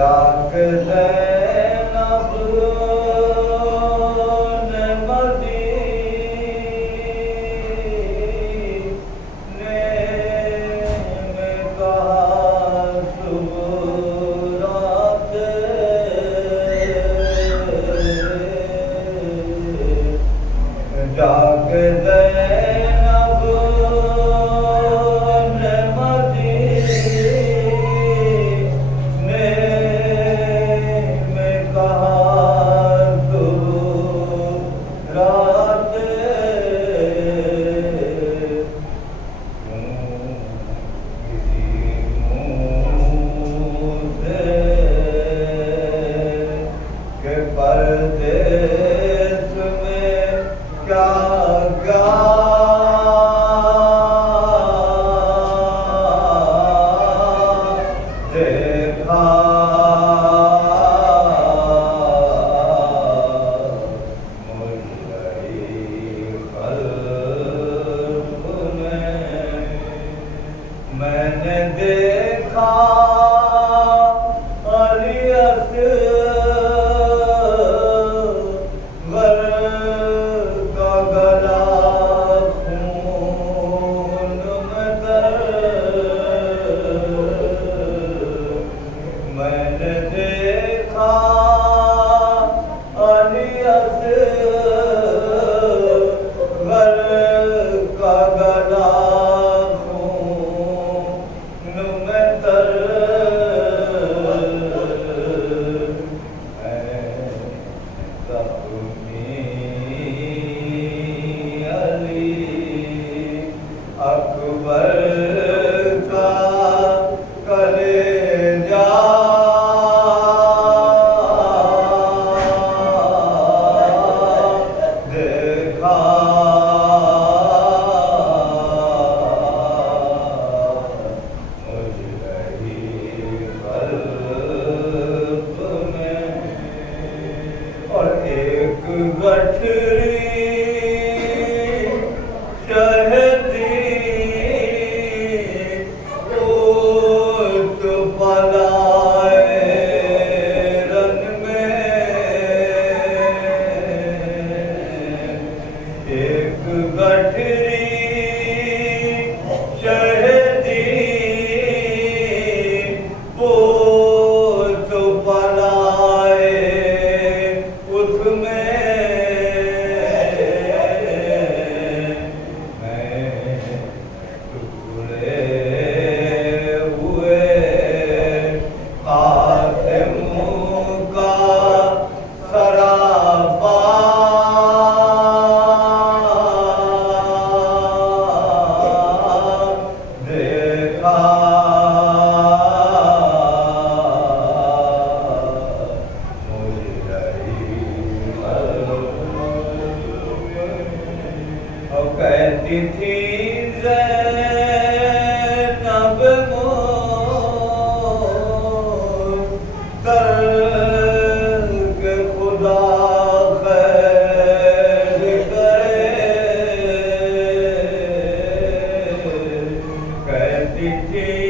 جاگ زینب نے مدینے میں کہا صبح رات جاگ زینب نے مدینے میں کہا صبح رات کسی منہ سے کہ پردیس میں کیا دیکھا مجھے قلب میں نے دیکھا علی اصغر کا گلا خون میں تر میں نے دیکھا علی اصغر کا گلا خون میں تر اکبر کا کلیجہ دیکھا مجھ رہی قلب میں اور ایک گٹھری شہدی اوت پلائے رن میں ایک گٹھری شہدی اوت پلائے اس میں کہتی تھی زینب ترک خدا خیر کرے کہتی تھی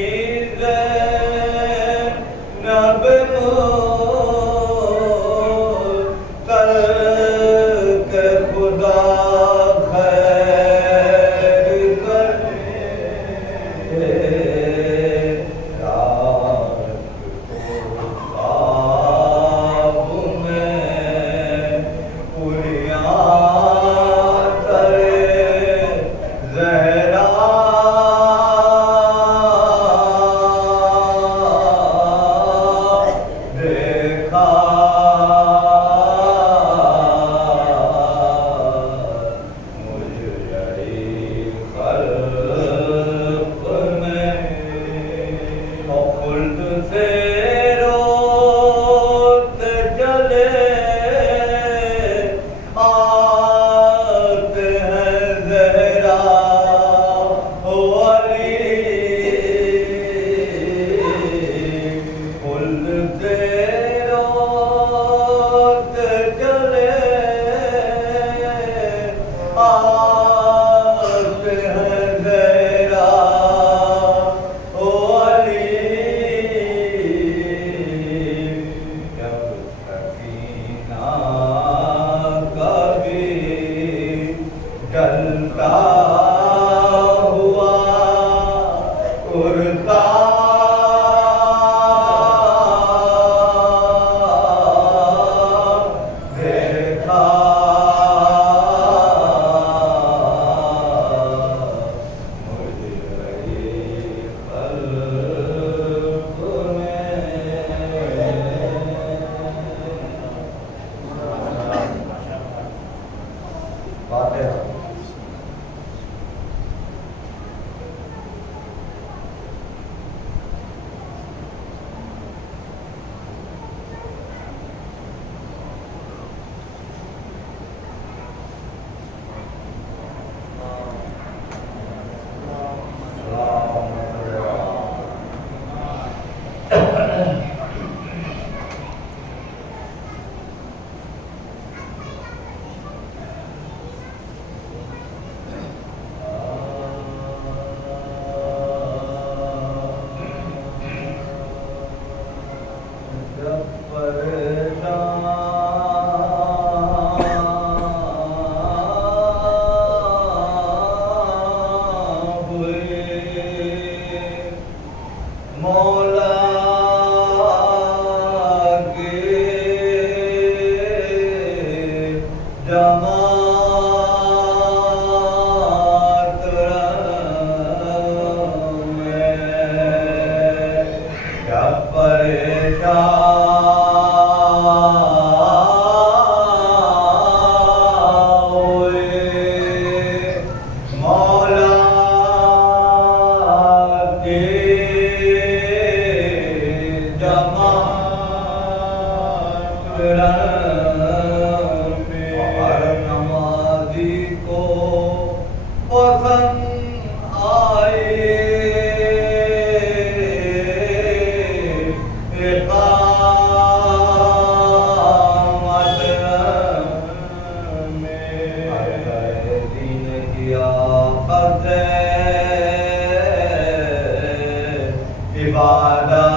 عبادت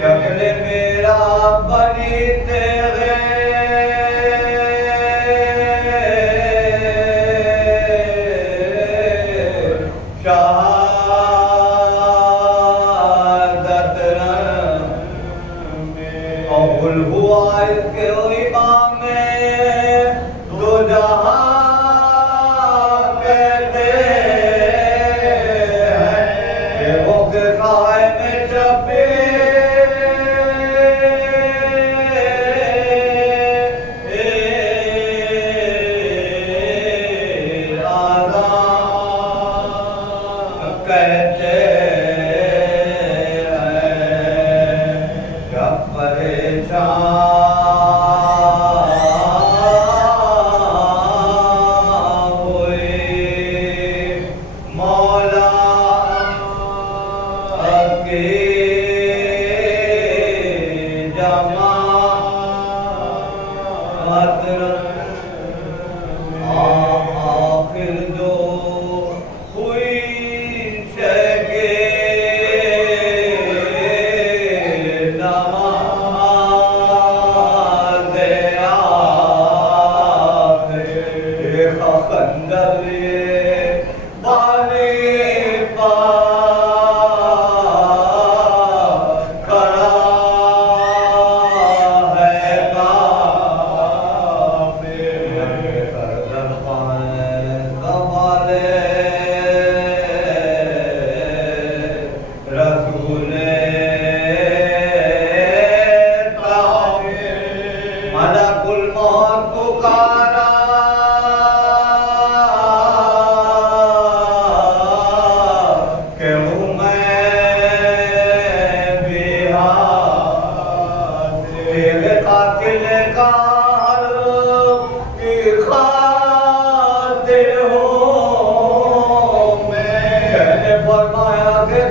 شکل میرا بنی تیرے شہادت قبول ہوا اس کے امام دو جہاں کہتے ہیں کہ وہ کے قائم شبیر آزاد کہتے ہیں جب پریشان آخر جو ہوئی شکے نماز آخر خندر بالی ملک الموت پکارا کہ ہوں میں بیہاد تیرے قاتل کا حلق کی خاطر ہوں میں کہنے فرمایا کہ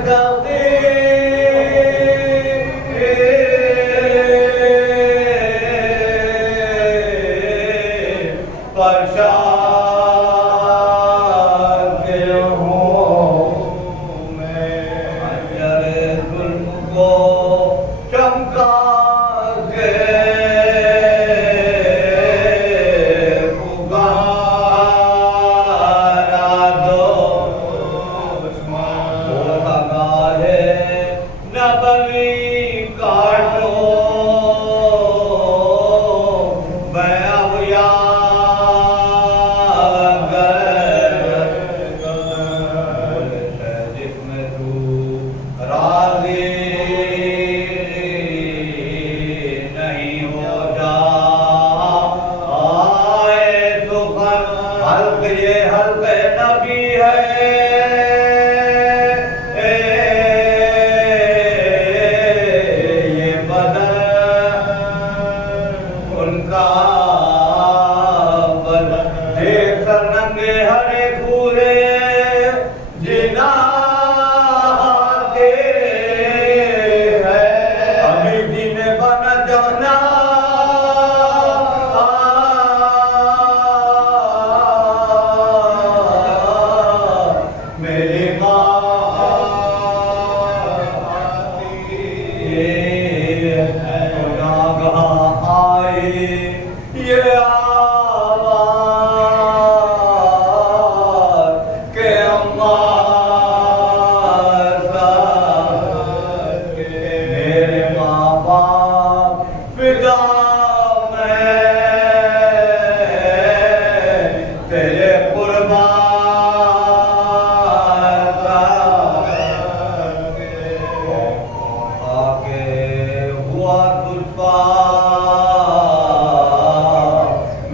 پرشاد ہوں میں حجر ظلم کو چمکا کے پکارا دو وہ بگاہے نبوی کاٹو میں اب یہ حلق نبی ہے یہ بدن ان کا بدن دیکھ کر ننگے ہرے پورے جنا ہے ابھی دن بن جانا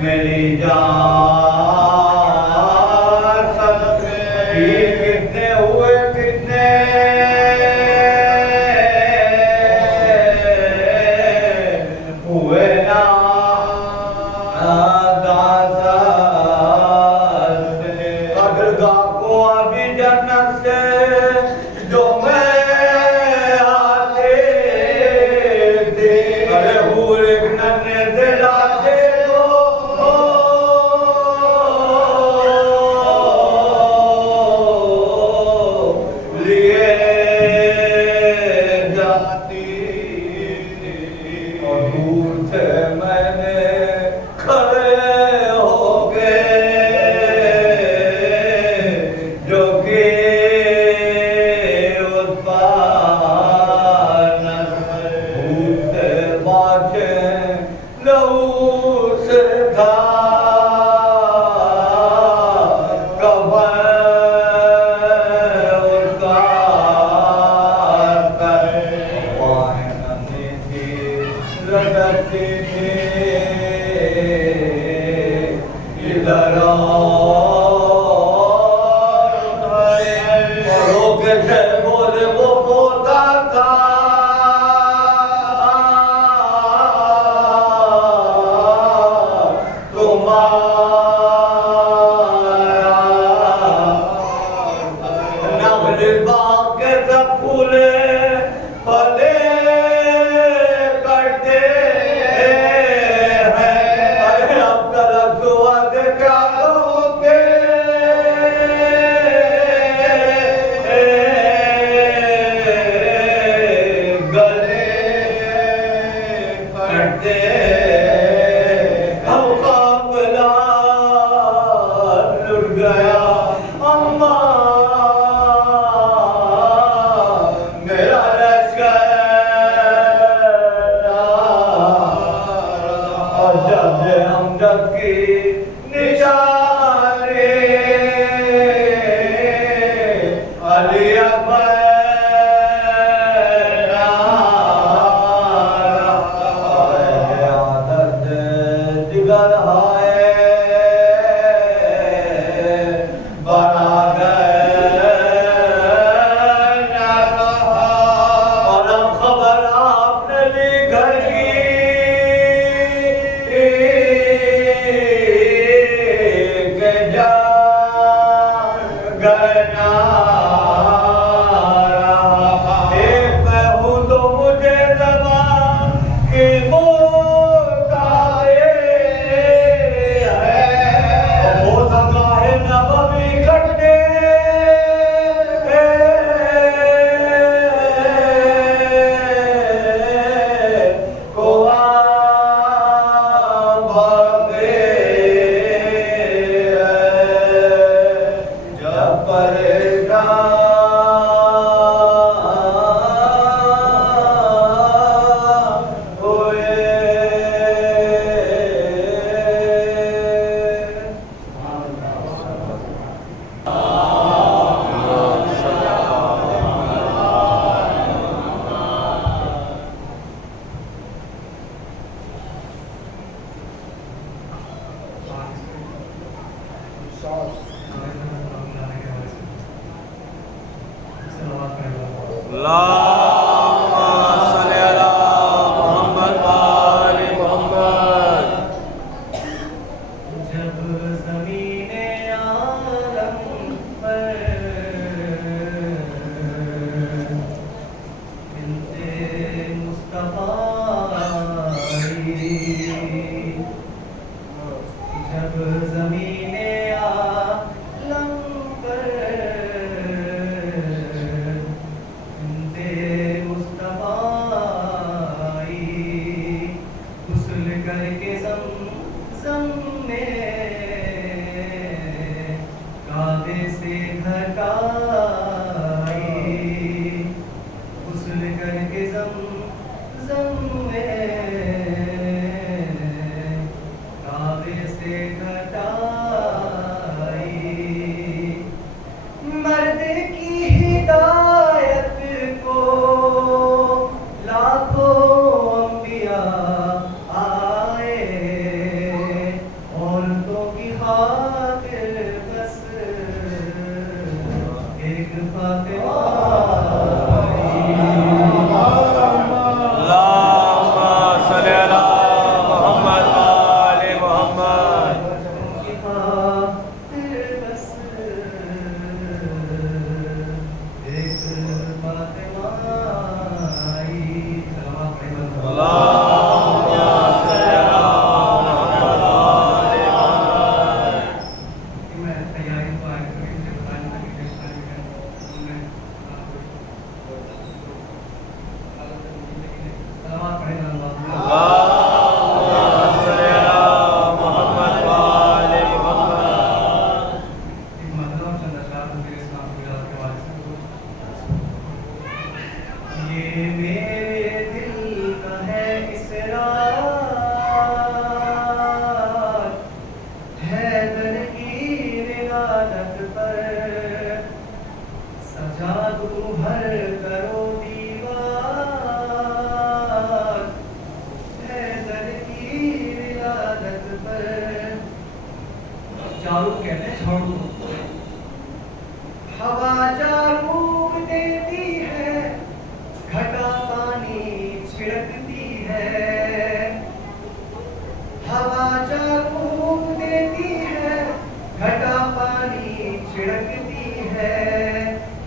میری جان کتنے ہوئے کتنے ہوئے نا قدرگاہ کو ابھی جنت سے جو میں آتے تھے ارے ہوئے ننے دلاتے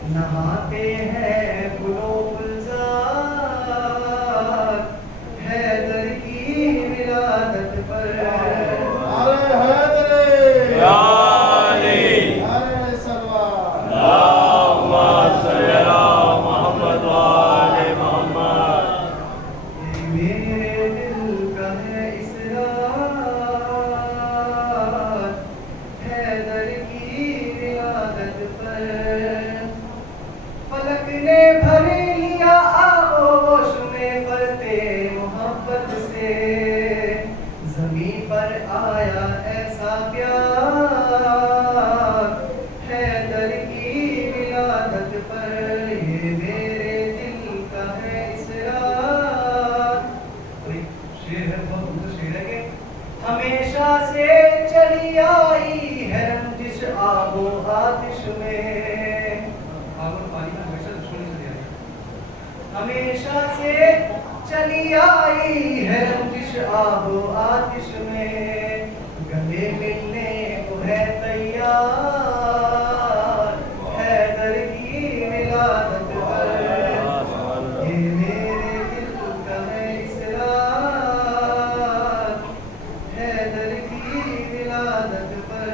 نہاتے ہیں گلوں آتش میں ہمیشہ سے چلی آئی ہے رنجش آب و آتش میں، گلے ملنے کو ہے تیار حیدر کی ولادت پر، یہ میرے دل کا ہے اصرار حیدر کی ولادت پر،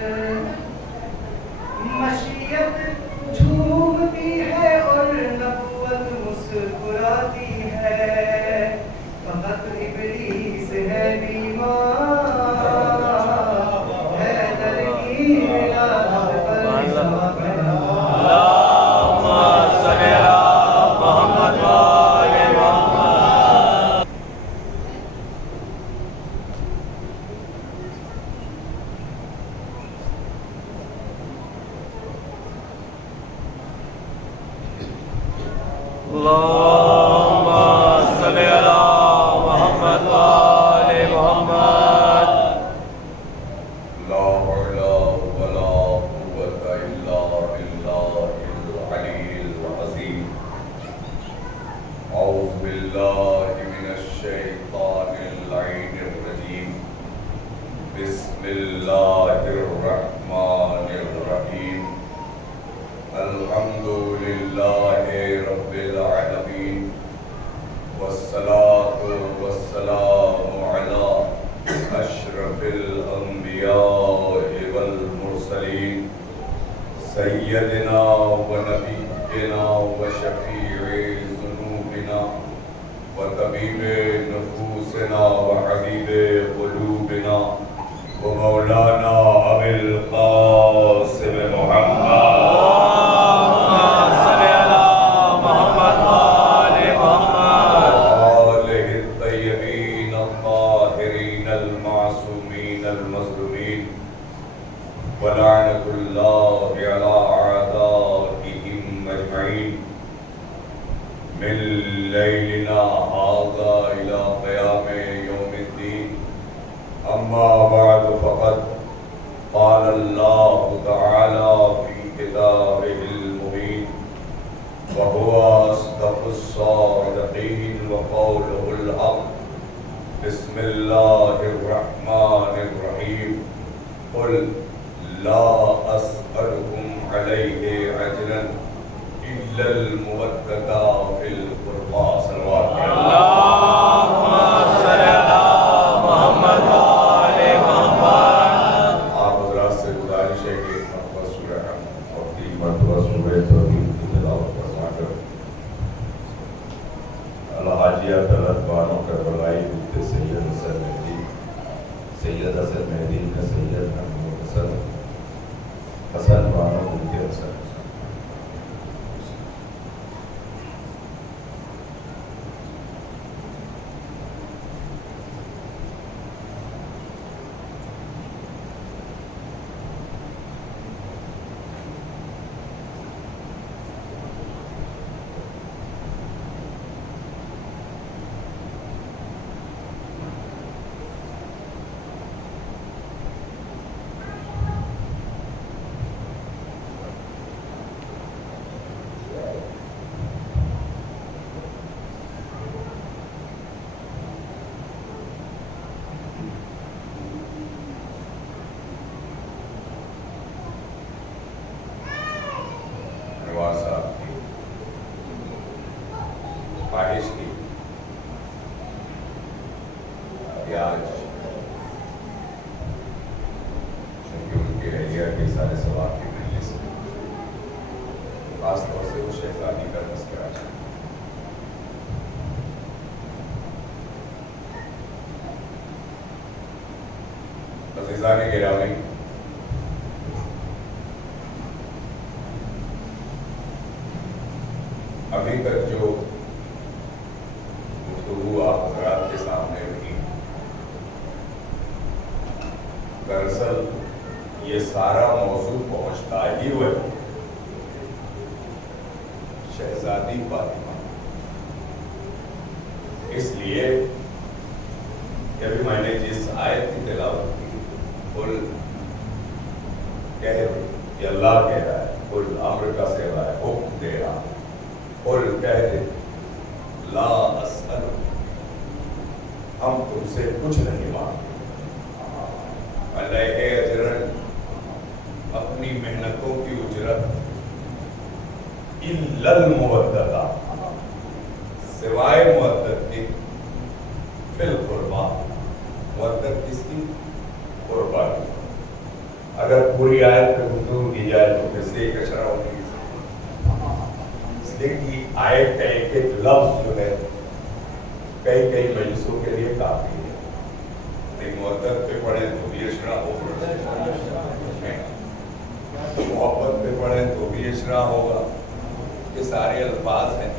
مشیت جھومتی ہے اور نبوت مسکراتی ہے، فقط ابلیس ہے بیمار حیدر کی ولادت پر۔ اللهم صل على محمد وآل محمد۔ لا حول ولا قوة إلا بالله العلي العظيم۔ أعوذ بالله من الشيطان اللعين الرجيم، بسم الله الرحمن الرحيم، الحمد لله رب العالمين، والصلاة والسلام على أشرف الأنبياء والمرسلين، سيدنا ونبينا وشفيع ذنوبنا وطبيب نفوسنا وحبيب قلوبنا ومولانا أبي القاسم محمد ولعنة الله على أعدائهم أجمعين، من ليلنا هذا إلى قيام يوم الدين، أما بعد فقد قال الله تعالى في كتابه المبين، وهو أصدق الصادقين وقوله الحق، بسم الله الرحمن الرحيم، قل لا أسألكم عليه أجرا إلا المودة في القربى۔ صلوات اللهم صل على محمد وآل محمد۔ آپ حضرات سے گزارش ہے کہ ایک مرتبہ سورہ حمد اور 3 مرتبہ سورہ توحید کی تلاوت فرما کر الحاجیہ طلعت بانو کربلائی بنت سید حسن مہدی، سید حسن مہدی نے سید محمود حسن بانو بنت حسن صاحب کی خواہش کی کہ آج چونکہ ان کے اہلیہ کے سارے ثواب کی مجلس میں خاص طور سے وہ شہزادی کا تذکرہ ہے۔ عزیزان گرامی، ابھی تک جو گفتگو آپ حضرات کے سامنے رکھی، دراصل یہ سارا موضوع پہنچتا ہی وہ شہزادی فاطمہ، اس لیے کہ ابھی میں نے جس آیت کی تلاوت کی، قل کہہ یہ اللہ کہہ رہا ہے، قل امر کا صیغہ ہے، حکم دے رہا، قل کہہ دے لا اسأل، ہم تم سے کچھ نہیں مانگتے، علیہ اجرن، اپنی محنتوں کی اجرت، الا المودۃ، سوائے مودت کی، فی القربا، مودت کس کی؟ قربا کی۔ اگر پوری آیت پہ گفتگو کی جائے تو پھر سے ایک اشرا ہوگی، اس لیے کہ آیت کا ایک ایک لفظ جو ہے کئی کئی مجلسوں کے لیے کافی ہے۔ مودت پہ پڑھیں تو بھی اشرا ہوگا، محبت پہ پڑھیں تو بھی اشرا ہوگا، یہ سارے الفاظ ہیں۔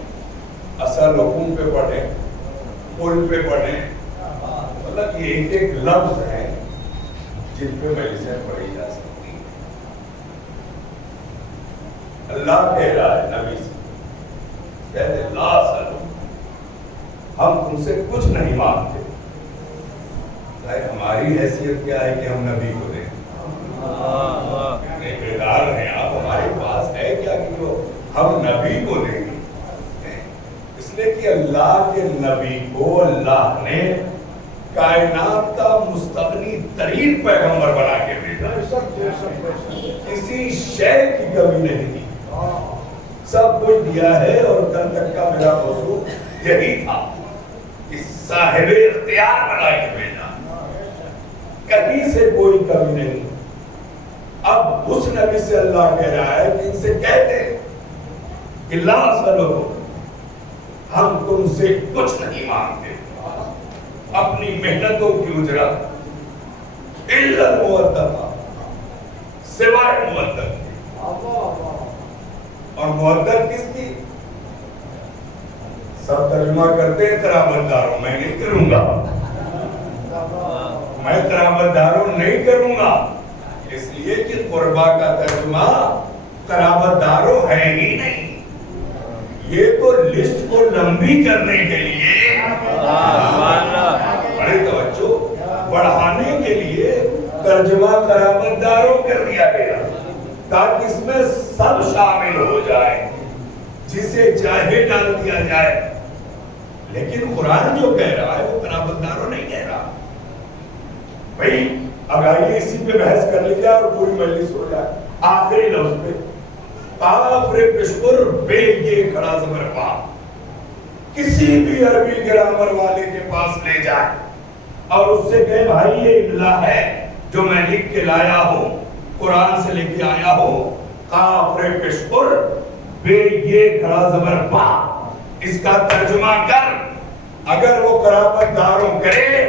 اصل حکم پہ پڑھیں، قل پہ پڑھیں، مطلب یہ ایک ایک لفظ ہے جن پہ مجلسیں پڑھی جا سکتی ہیں۔ اللہ کہہ رہا ہے نبی سے، کہتے لا اسأل، ہم تم سے کچھ نہیں مانگتے۔ ہماری حیثیت کیا ہے کہ ہم نبی کو دیں؟ بیدار ہیں آپ، ہمارے پاس ہے کیا کہ جو ہم نبی کو دیں گے؟ اس لیے کہ اللہ کے نبی کو اللہ نے کائنات کا مستغنی ترین پیغمبر بنا کے بھیجا، کسی شے کی کمی نہیں دی، سب کچھ دیا ہے۔ اور کل تک کا میرا موضوع یہی تھا کہ صاحب اختیار بنا کے بھیجا، کہیں سے کوئی کمی نہیں۔ اب اس نبی سے اللہ کہہ رہا ہے کہ ان سے کہتے کہ لا اسألکم، ہم تم سے کچھ نہیں مانگتے، اپنی محنتوں کی اجرت، الا المودۃ، سوائے مودت کی۔ اور مودت کس کی؟ سب ترجمہ کرتے ہیں قرابت داروں، میں نہیں کروں گا، میں قرابت داروں نہیں کروں گا، اس لیے کہ قربا کا ترجمہ قرابت داروں ہے ہی نہیں، یہ تو لسٹ کو لمبی کرنے کے لیے، بڑی توجہ، بڑھانے کے لیے ترجمہ قرابت داروں کر دیا گیا تاکہ اس میں سب شامل ہو جائے، جسے چاہے ڈال دیا جائے۔ لیکن قرآن جو کہہ رہا ہے وہ قرابت داروں نہیں کہہ رہا۔ بھئی اب آئیے اسی پہ بحث کر لی جائے اور پوری مجلس ہو جائے۔ آخری لفظ پہ قاف رے پشکر بے یہ کھڑا زبر پا، کسی بھی عربی گرامر والے کے پاس لے جائے اور اس سے کہے بھائی یہ املا ہے جو میں لکھ کے لایا ہوں، قرآن سے لے کے آیا ہوں، قاف رے پشکر بے یہ کھڑا زبر پا، اس کا ترجمہ کر۔ اگر وہ قرابت داروں کرے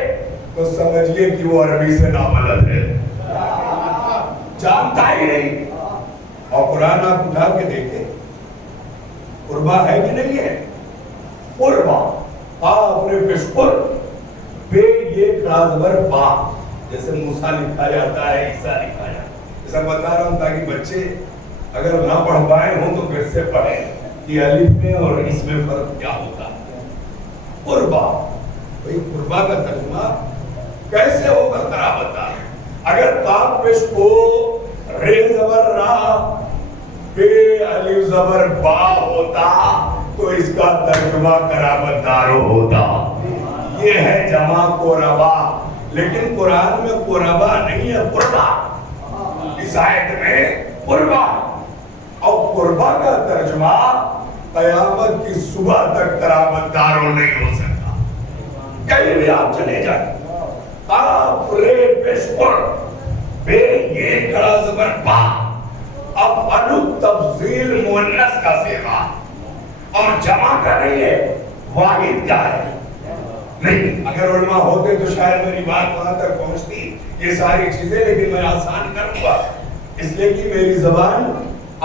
تو سمجھئے کہ وہ عربی سے نابلد ہے، جانتا ہی نہیں۔ اور قرآن آپ اٹھا کے دیکھیں، قربا ہے کہ نہیں ہے؟ قربا، قاف رے پشکر بے یہ کھڑا زبر با، جیسے موسیٰ لکھا جاتا ہے، عیسیٰ لکھا جاتا ہے۔ ایسا بتا رہا ہوں تاکہ بچے اگر نہ پڑھ پائے ہوں تو پھر سے پڑھیں کہ الف میں اور اس میں فرق کیا ہوتا ہے۔ قربا، بھئی قربا کا ترجمہ کیسے ہوگا قرابت دار؟ اگر قاف پیش کو رے زبر را بے الف زبر با ہوتا تو اس کا ترجمہ قرابت دارو ہوتا۔ یہ ہے جمع قربا، لیکن قرآن میں قربا نہیں ہے، قربا، اس آیت میں قربا۔ اور قربا کا ترجمہ قیامت کی صبح تک قرابت داروں نہیں ہو سکتا، کہیں بھی آپ چلے جائیں۔ قاف رے پیش قر بے یہ کھڑا زبر با، اب انو تفضیل مؤنث کا صیغہ اور جمع کا نہیں ہے، واحد کا ہے۔ نہیں، اگر علماء ہوتے تو شاید میری بات وہاں تک پہنچتی یہ ساری چیزیں، لیکن میں آسان کروں گا اس لیے کہ میری زبان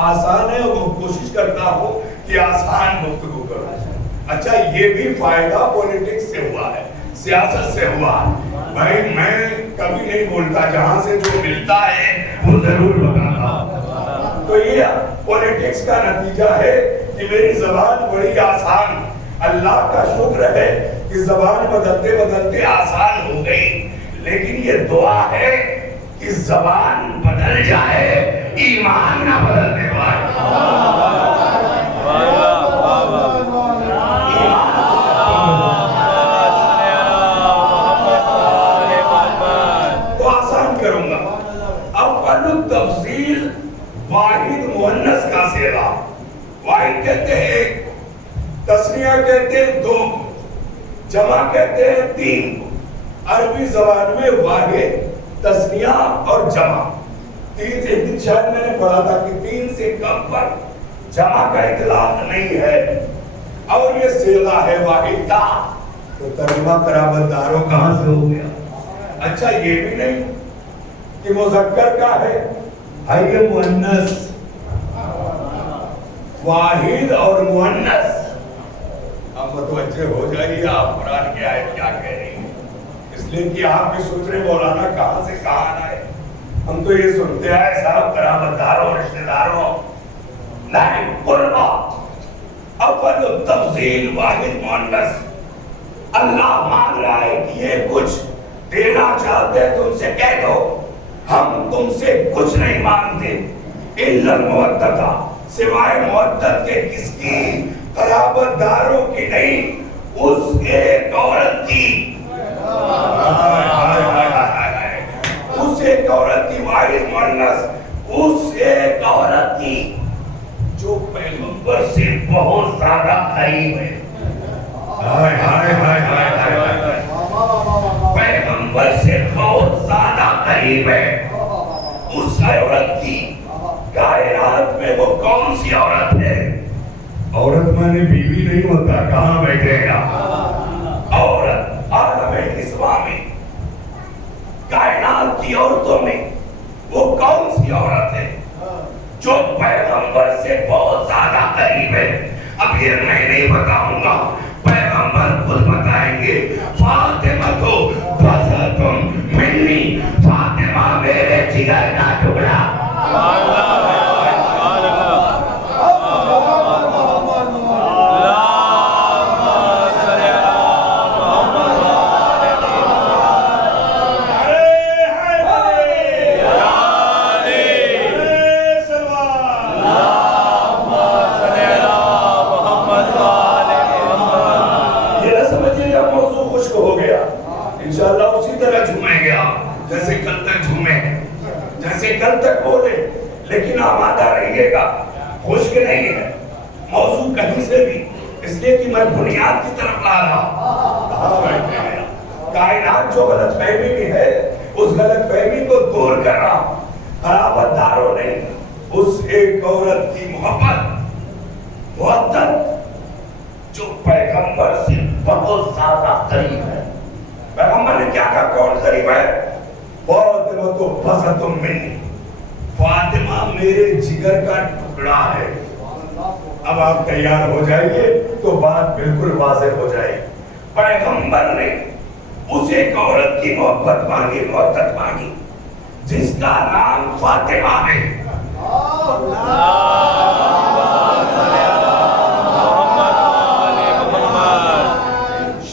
آسان ہے اور میں کوشش کرتا ہوں کہ آسان گفتگو کروں۔ اچھا، یہ بھی فائدہ پولیٹکس سے ہوا ہے، سیاست سے ہوا ہے۔ بھائی میں کبھی نہیں بولتا، جہاں سے جو ملتا ہے وہ ضرور بتاتا۔ تو یہ پولیٹکس کا نتیجہ ہے کہ میری زبان بڑی آسان، اللہ کا شکر ہے کہ زبان بدلتے بدلتے آسان ہو گئی، لیکن یہ دعا ہے کہ زبان بدل جائے ایمان نہ بدلنے والے تو آسان کروں گا. اول التفضیل واحد مؤنث کا صیغہ. واحد کہتے ہیں ایک، تثنیہ کہتے ہیں دو، جمع کہتے ہیں تین. عربی زبان میں واحد، تثنیہ اور جمع تین سے، شاید میں نے پڑھا تھا کہ تین سے کم پر جمع کا اطلاق نہیں ہے، اور یہ صیغہ ہے واحد کا. تو ترجمہ قرابت داروں کہاں سے ہو گیا؟ اچھا یہ بھی نہیں کہ مذکر کا ہے، ہے مؤنث. واحد اور مؤنث. اب متوجہ ہو جائیے آپ قرآن کی آیت کیا کہہ رہی ہے. اس لیے کہ آپ بھی سوچ رہے مولانا کہاں سے کہاں آئے. ہم تو یہ سنتے آئے صاحب قرابت داروں رشتہ داروں. نہیں، قربا اول التفضیل واحد مؤنث. اللہ مان رہا ہے کہ یہ کچھ دینا چاہتے ہیں، تم سے کہہ دو ہم تم سے کچھ نہیں مانتے الا المودۃ، سوائے مودت کے. کس کی؟ قرابت داروں کی نہیں، اس ایک عورت کی. اس ایک عورت کی، واحد مؤنث، اس ایک عورت کی جو پیغمبر سے بہت زیادہ قریب ہے. پیغمبر سے بہت زیادہ قریب ہے. اس عورت کی کائنات میں وہ کون سی عورت ہے؟ عورت مانے بیوی نہیں ہوتا، کہاں بیٹھے گا. عورت عالم اسلامی کائنات کی عورتوں میں وہ کون سی عورت ہے جو پیغمبر سے بہت زیادہ قریب ہے؟ اب یہ میں نہیں بتاؤں گا، پیغمبر خود بتائیں گے. فاطمہ تو بذاتم منی، فاطمہ میرے جگر کا ٹکڑا. کل تک بولے لیکن آمادہ رہیے گا. خشک نہیں ہے موضوع کہیں سے بھی، اس لیے کہ میں بنیاد کی طرف لا رہا. کائنات جو غلط فہمی بھی ہے اس غلط فہمی کو دور کر رہا. قرابت داروں نے اس ایک عورت کی محبت محبت جو پیغمبر سے بہت زیادہ قریب ہے. پیغمبر نے کیا کہا کون قریب ہے؟ فاطمہ تو بذاتم منی، فاطمہ میرے جگر کا ٹکڑا ہے. اب آپ تیار ہو جائیے تو بات بالکل واضح ہو جائے. پیغمبر نے اس ایک عورت کی محبت مانگی، محبت مانگی جس کا نام فاطمہ ہے.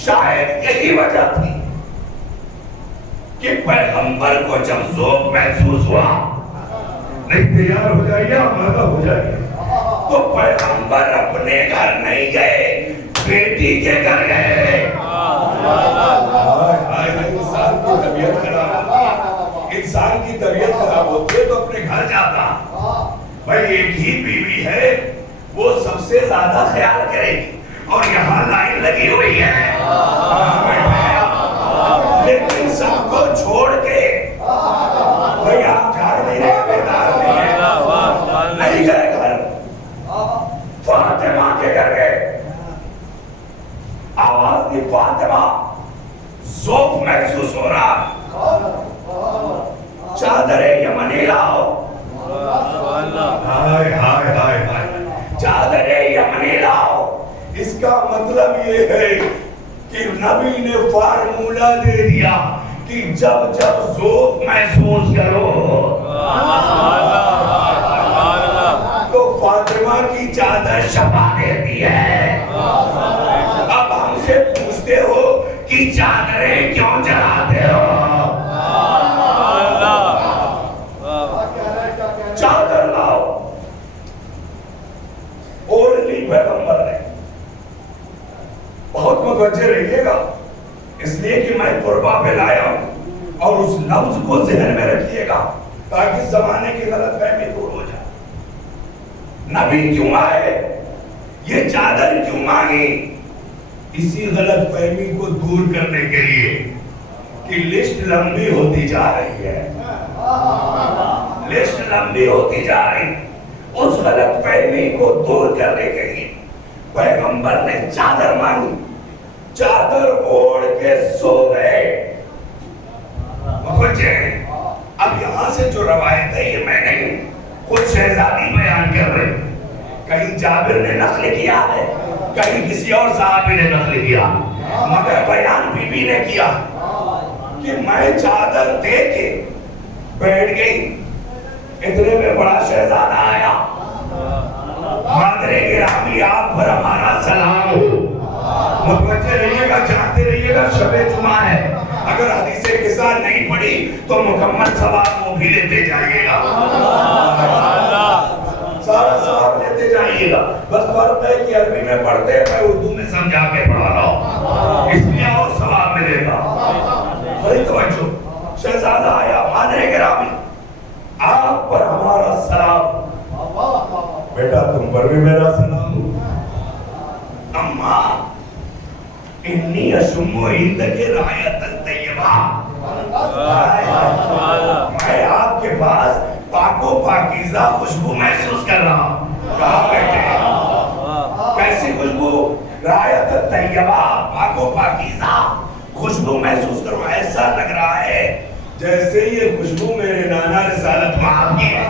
شاید یہی وجہ تھی کہ پیغمبر کو جب ذوق محسوس ہوا، نہیں تیار ہو جائیے، آمادہ ہو جائیے، تو پیغمبر اپنے گھر نہیں گئے، بیٹی کے گھر گئے. انسان کی طبیعت خراب ہوتی ہے، انسان کی طبیعت خراب ہوتی ہے تو اپنے گھر جاتا. بھائی ایک ہی بیوی ہے، وہ سب سے زیادہ خیال کرے گی، اور یہاں لائن لگی ہوئی ہے. لیکن سب کو چھوڑ کے بھائی آپ جھاڑ نہیں رہے، بیدار نہیں گئے گھر، فاطمہ کے گھر گئے. آواز دی فاطمہ، ذوق محسوس ہو رہا. چادر یمنی لاؤ. ہائے ہائے ہائے ہائے، چادر یمنی لاؤ. اس کا مطلب یہ ہے کہ نبی نے فارمولہ دے دیا کہ جب جب ذوق محسوس کرو تو فاطمہ کی چادر شفا دیتی ہے. اب ہم سے پوچھتے ہو کہ چادریں کیوں جلاتے ہو؟ چادر نہیں پیغمبر نے. بہت متوجہ رہیے گا، اس لیے کہ میں قربا پہ لایا ہوں، اور اس لفظ کو ذہن میں رکھیے گا تاکہ زمانے کی غلط فہمی دور ہو جائے. نبی کیوں آئے، یہ چادر کیوں مانگی؟ اسی غلط فہمی کو دور کرنے کے لیے کہ لسٹ لمبی ہوتی جا رہی ہے، لسٹ لمبی ہوتی جا رہی. اس غلط فہمی کو دور کرنے کے لیے پیغمبر نے چادر مانگی، چادر اوڑھ کے سو گئے. اب یہاں سے جو روایت ہے یہ میں نہیں، خود شہزادی بیان کر رہے. کہیں جابر نے نقل کیا ہے، کہیں کسی اور صحابی نے نقل کیا، مگر بیان بی بی نے کیا کہ میں چادر دے کے بیٹھ گئی. اتنے میں بڑا شہزادہ آیا. مادر گرامی آپ پر ہمارا سلام ہو. متوجہ رہیے گا، جانتے رہیے گا شب جمعہ ہے. اگر حدیث قصہ نہیں پڑھی تو مکمل ثواب وہ بھی لیتے جائیے گا، سارا ثواب لیتے جائیے گا. بس فرق ہے کہ عربی میں پڑھتے ہیں، میں اردو میں سمجھا کے پڑھا رہا ہوں، اس لیے اور ثواب ملے گا. بڑی توجہ. شہزادہ آیا، مادر گرامی آپ پر ہمارا سلام. بیٹا تم پر بھی میرا سلام ہو. اما انی اشم عندک رایۃ الطیبہ، میں آپ کے پاس پاک و پاکیزہ خوشبو محسوس کر رہا ہوں. کہاں بیٹھے ہیں؟ کیسی خوشبو؟ رایۃ الطیبہ، پاک و پاکیزہ خوشبو محسوس کرو. ایسا لگ رہا ہے جیسے یہ خوشبو میرے نانا رسالت مآب کی ہے.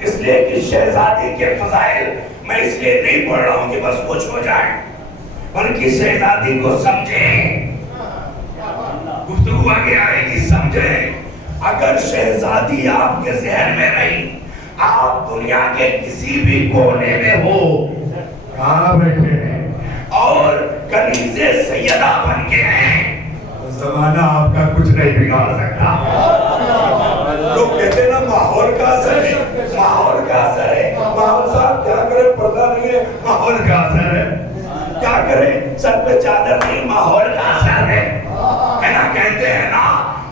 اس لیے کہ شہزادی کے فضائل میں اس لیے نہیں پڑھ رہا ہوں کہ بس کچھ ہو جائے، بلکہ شہزادی کو سمجھیں. گفتگو آگے آئے گی، سمجھیں. اگر شہزادی آپ کے ذہن میں رہی، آپ دنیا کے کسی بھی کونے میں ہو، کہاں بیٹھے ہیں اور کنیز سیدہ بن کے ہیں، زمانہ آپ کا کچھ نہیں بگاڑ سکتا. لوگ کہتے ہیں نا ماحول کا اثر ہے، ماحول کا اثر ہے. ماحول صاحب کیا کرے، پردہ نہیں ہے، ماحول کا اثر ہے. کیا کرے، سر پہ چادر نہیں، ماحول کا اثر ہے. نا کہتے ہیں نا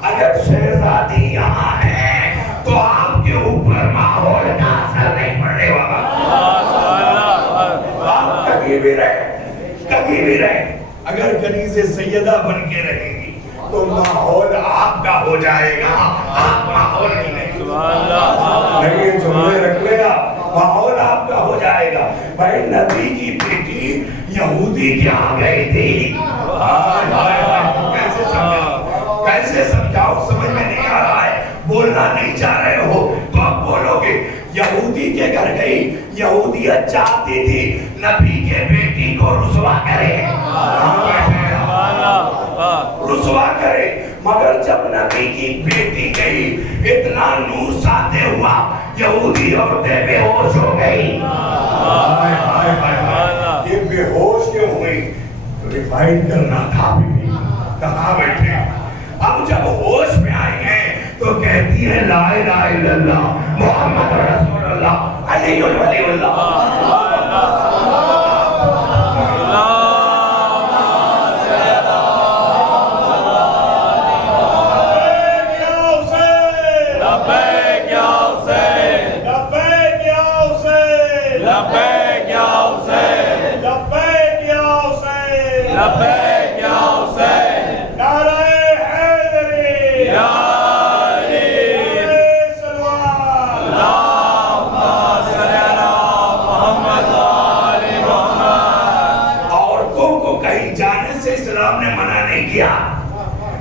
اگر شہزادی یہاں ہے تو آپ کے اوپر ماحول کا اثر نہیں پڑنے والا. آپ کبھی بھی رہے اگر کنیز سیدہ بن کے رہیں گی تو ماحول آپ کا ہو جائے گا، آپ ماحول کی نہیں. نہیں جملے رکھ لیا، ماحول آپ کا ہو جائے گا. بھائی نبی کی بیٹی یہودی کیا گئی تھی، کیسے سمجھاؤ، سمجھ میں نہیں آ رہا ہے، بولنا نہیں چاہ رہے ہو تو اب بولو گے. یہودی کے گھر گئی، یہودیت چاہتی تھی نبی کے بیٹی کو رسوا کرے، رسوا کرے. مگر جب نبی کی بیٹی گئی اتنا نور ساتے ہوا، یہودی عورتیں بے ہوش ہو گئی. یہ بے ہوش کیوں ہوئی؟ ریفائن کرنا تھا. کہاں بیٹھے؟ اب جب ہوش میں آئی ہیں تو کہتی ہے لا الہ الا اللہ محمد رسول اللہ علی ولی اللہ.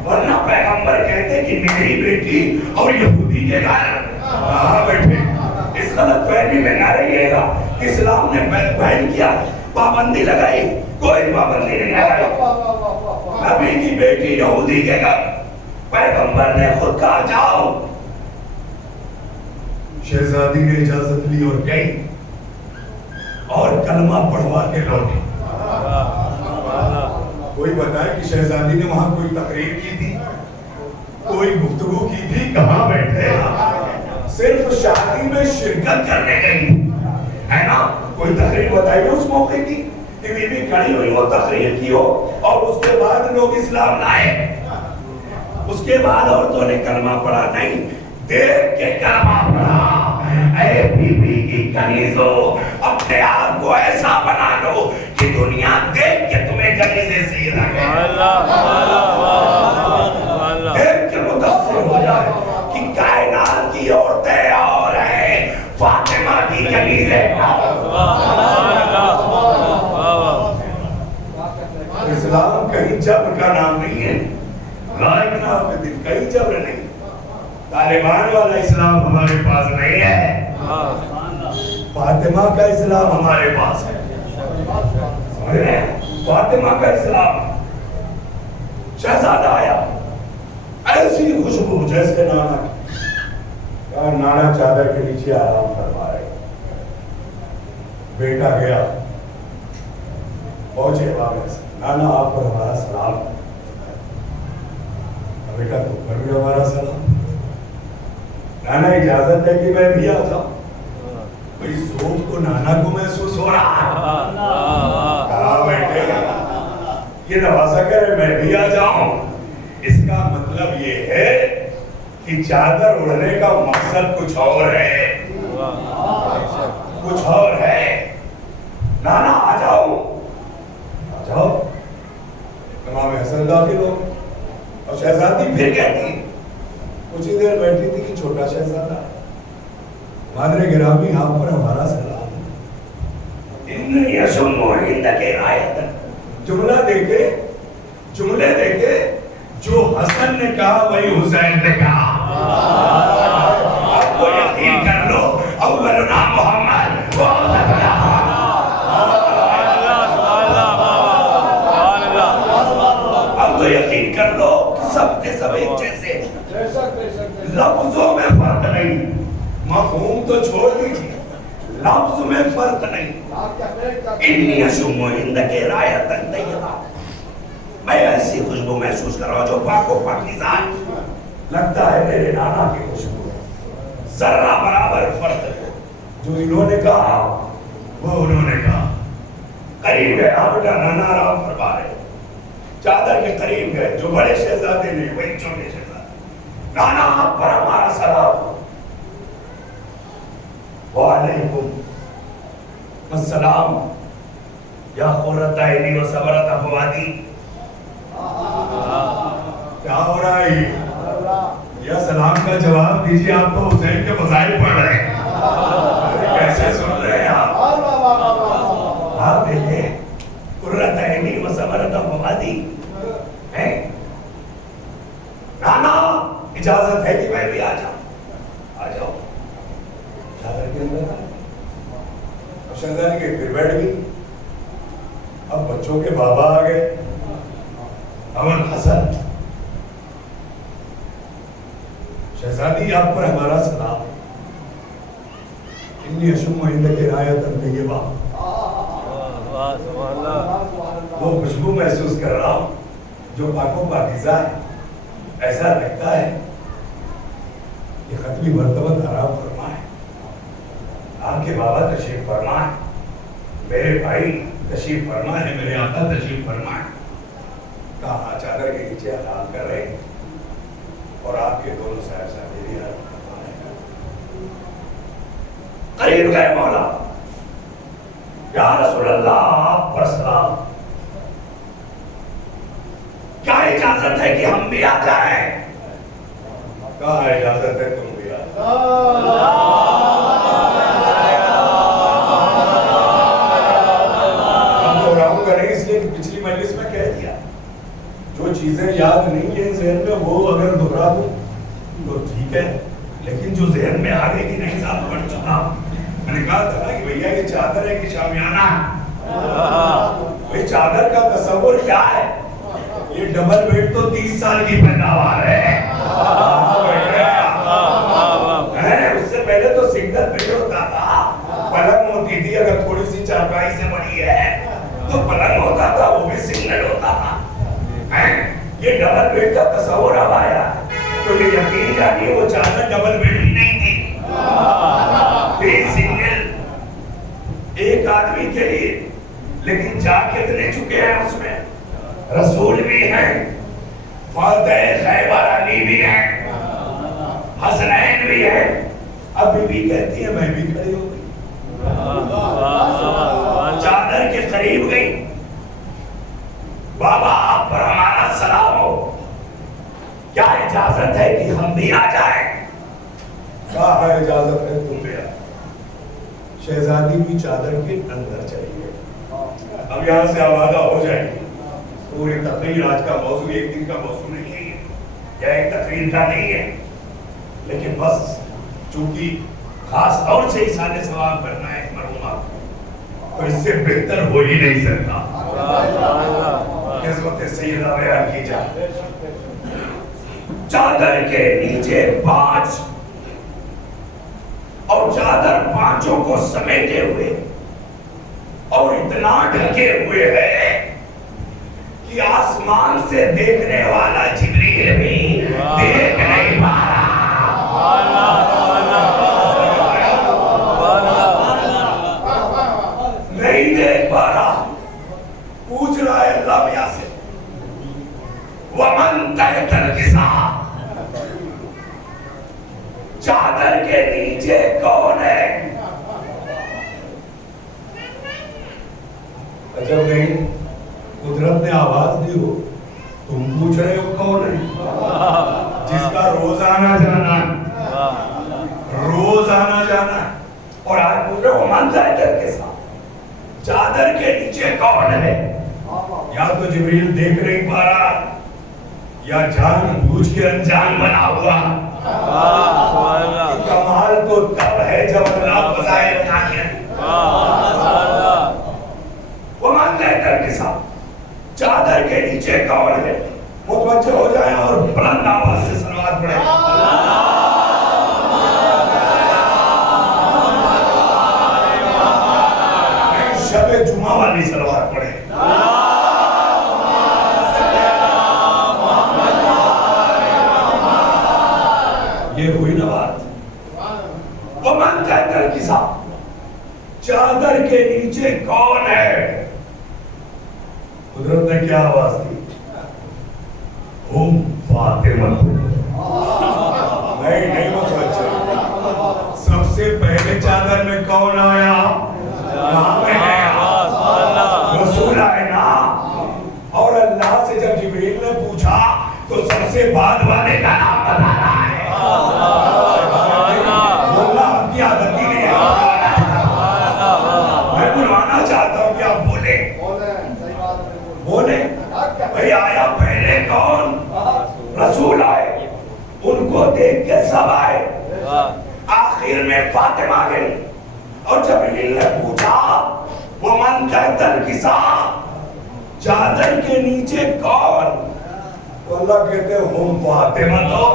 ورنہ پیغمبر کہتے کہ میری بیٹی اور یہودی کے گھر کہاں بیٹھے. اس غلط فہمی میں نہ رہیے گا. اسلام نے بین کیا، پابندی لگائی، کوئی پابندی نہیں لگائی. نبی کی بیٹی یہودی کے گھر، پیغمبر نے خود کہا جاؤ. شہزادی نے اجازت لی اور گئی اور کلمہ پڑھوا کے لوٹی. کوئی بتائے کہ شہزادی نے وہاں کوئی تقریر کی تھی, کوئی گفتگو کی تھی, کہاں بیٹھے, صرف شادی میں شرکت کرنے گئی ہے نا. کوئی تقریر بتائیے اس موقع کی کہ بی بی کھڑی ہوئی ہو, تقریر کی ہو, اور اس کے بعد لوگ اسلام لائے, اس کے بعد عورتوں نے کلمہ پڑھا. نہیں, دیکھ کے کلمہ پڑھا. اے بی بی کی کنیزو, اپنے آپ کو ایسا بنا لو کہ دنیا دیکھ کے تمہیں کنیزیں سی رکھے, دیکھ کے متاثر ہو جائے کہ کائنات کی عورتیں اور ہیں, فاطمہ کی کنیزیں. اسلام کہیں جبر کا نام نہیں ہے, لائق نام پہ دل, کہیں جبر نہیں. طالبان والا اسلام ہمارے پاس نہیں ہے, فاطمہ کا اسلام ہمارے پاس ہے. سمجھ رہے ہیں, فاطمہ کا اسلام. شہزادہ آیا, ایسی خوشبو جیسے نانا کی. نانا چادر کے نیچے آرام فرما رہے. بیٹا گیا, پہنچے واپس, نانا آپ پر ہمارا سلام. بیٹا تم پر بھی ہمارا سلام. نانا اجازت ہے کہ میں بھی آ جاؤں. بھئی سوچ تو نانا کو محسوس ہو رہا ہے. کہا بیٹے یہ نوازا کرے میں بھی آ جاؤں. اس کا مطلب یہ ہے کہ چادر اڑنے کا مقصد کچھ اور ہے, کچھ اور ہے. نانا آ جاؤ, آ جاؤ. امام حسن داخل ہو اور شہزادی پھر کہتی, کچھ ہی دیر بیٹھی تھی کہ چھوٹا شہزادہ, مادر گرامی آپ پر ہمارا سلام. جملہ دیکھے, جملے دیکھے, جو حسن نے کہا وہی حسین نے کہا. اب تو یقین کر لو اولنا محمد. اب تو یقین کر لو کہ سب کے سب ایک جیسے, لفظوں میں فرق نہیں, مفہوم تو چھوڑ دیجیے, لفظ میں فرق نہیں. انی اشم عندک رایۃ طیبہ, میں ایسی خوشبو محسوس کر رہا ہوں جو پاک و پاکیزہ ہے. لگتا ہے میرے نانا کی خوشبو ہے. ذرہ برابر فرق ہے. جو انہوں نے کہا وہ انہوں نے کہا. قریب گئے, بیٹا نانا آرام فرما رہے. چادر کے قریب گئے, جو بڑے شہزادے نے وہی چھوٹے شہزادے. نانا آپ پر ہمارا سلام. وعلیکم السلام یا قرۃ عینی و صبرۃ فؤادی. کیا ہو رہا ہے یہ سلام کا جواب دیجیے. آپ تو حسین کے فضائل پڑھ رہے ہیں, کیسے سن رہے ہیں آپ؟ آپ دیکھیں, قرۃ عینی و صبرۃ فؤادی ہے. نانا اجازت ہے کہ میں بھی آ جاؤں. آ جاؤ. چادر کے اندر شہزادی کے پھر بیٹھ گئی. اب بچوں کے بابا آ گئے, ابو حسن. شہزادی آپ پر ہمارا سلام. انی اشم عندک رایۃ طیبہ, وہ خوشبو محسوس کر رہا ہوں جو پاک و پاکیزہ ہے. ایسا لگتا ہے کہ ختمی مرتبہ آرام فرمائے. آپ کے بابا تشریف فرمائے, میرے بھائی تشریف فرمائے, میرے آقا تشریف فرمائے. کہا چادر کے نیچے آرام کر رہے اور آپ کے دونوں صاحبزادے بھی آرام فرمائے. قریب گئے مولا, یا رسول اللہ آپ پر سلام. کیا اجازت ہے کہ ہم بھی آ جائیں؟ کہا اجازت ہے تم بھی آ جائیں. پچھلی مجلس میں کہہ دیا, جو چیزیں یاد نہیں ہیں ذہن میں وہ اگر دہرا دوں تو ٹھیک ہے, لیکن جو ذہن میں آگے کی نہیں صاحب پڑ چکا. میں نے کہا تھا کہ بھیا یہ چادر ہے کہ شامیانہ ہے. بھئی چادر کا تصور کیا ہے؟ یہ ڈبل بیڈ تو 30 سال کی پیداوار ہے. اس سے پہلے تو سنگل بیڈ ہوتا تھا, پلنگ ہوتی تھی اگر تھوڑی سی چارپائی سے بڑی ہے. تو پلنگ ہوتا تھا وہ بھی سنگل ہوتا تھا. یہ ڈبل بیڈ کا تصور اب آیا تو یہ یقین جانیے وہ چادر ڈبل بیڈ ہی نہیں تھی, سنگل ایک آدمی کے لیے. لیکن جا کتنے چکے ہیں اس میں, رسول بھی ہیں, فاتح خیبر علی بھی ہیں, حسنین بھی ہیں. اب بھی کہتی ہے میں بھی کھڑی ہو گئی, چادر کے قریب گئی. بابا آپ پر ہمارا سلام ہو, کیا اجازت ہے کہ ہم بھی آ جائیں؟ کہا ہے اجازت ہے تم بھی آ. شہزادی بھی چادر کے اندر چلی گئی. اب یہاں سے آوازہ ہو جائے گی. پوری تقریر آج کا موضوع ایک دن کا موضوع نہیں ہے یا ایک تقریر کا نہیں ہے, لیکن بس چونکہ خاص طور سے اشارے ثواب کرنا ہے مرحومہ, تو اس سے بہتر ہو ہی نہیں سکتا. قسمت سیدہ بیان کی جائے. چادر کے نیچے 5 اور چادر 5 کو سمیٹے ہوئے اور اتنا ڈھکے ہوئے ہے کہ آسمان سے دیکھنے والا جبریل بھی دیکھ نہیں پا رہا, نہیں دیکھ پا رہا. پوچھ رہا ہے اللہ میاں سے, ومن تحت القصا, چادر کے نیچے کون ہے؟ عجب نہیں, قدرت نے آواز دی ہو, تم پوچھ رہے ہو کون ہے؟ جس کا روز آنا جانا, روز آنا جانا, اور آج پوچھ رہے ہو ومن تحت القصا, چادر کے نیچے کون ہے؟ یا تو جبریل دیکھ نہیں پا رہا یا جان بوجھ کے انجان بنا ہوا. کمال تو تب ہے جب اللہ بظاہر نہ. وہ مانتا ہے کر کے ساتھ چادر کے نیچے کون ہے؟ متوجہ ہو جائیں اور بلند آواز سے صلوات پڑھیں. شب جمعہ والی صلوات پڑھیں. یہ ہوئی نا بات. وہ مانتا ہے کر کے ساتھ چادر کے نیچے کون ہے؟ قدرت نے کیا آواز دی؟ ہم فاطمہ. نہیں متوجہ. سب سے پہلے چادر میں کون آیا؟ کہاں میں گیا؟ رسول آئے نا. اور اللہ سے جب جبریل نے پوچھا تو سب سے بعد والے کا نام بتا رہا ہے. اللہ کی عادت ہی نہیں ہے. میں بلوانا چاہتا ہوں کہ آپ بولیں. بھئی آیا پہلے کون؟ رسول آئے, ان کو دیکھ کے سب آئے, آخر میں فاطمہ گئی. اور جب جبریل نے پوچھا ومن تحت القصا, چادر کے نیچے کون؟ تو اللہ کہتے ہیں ہم فاطمہ. تو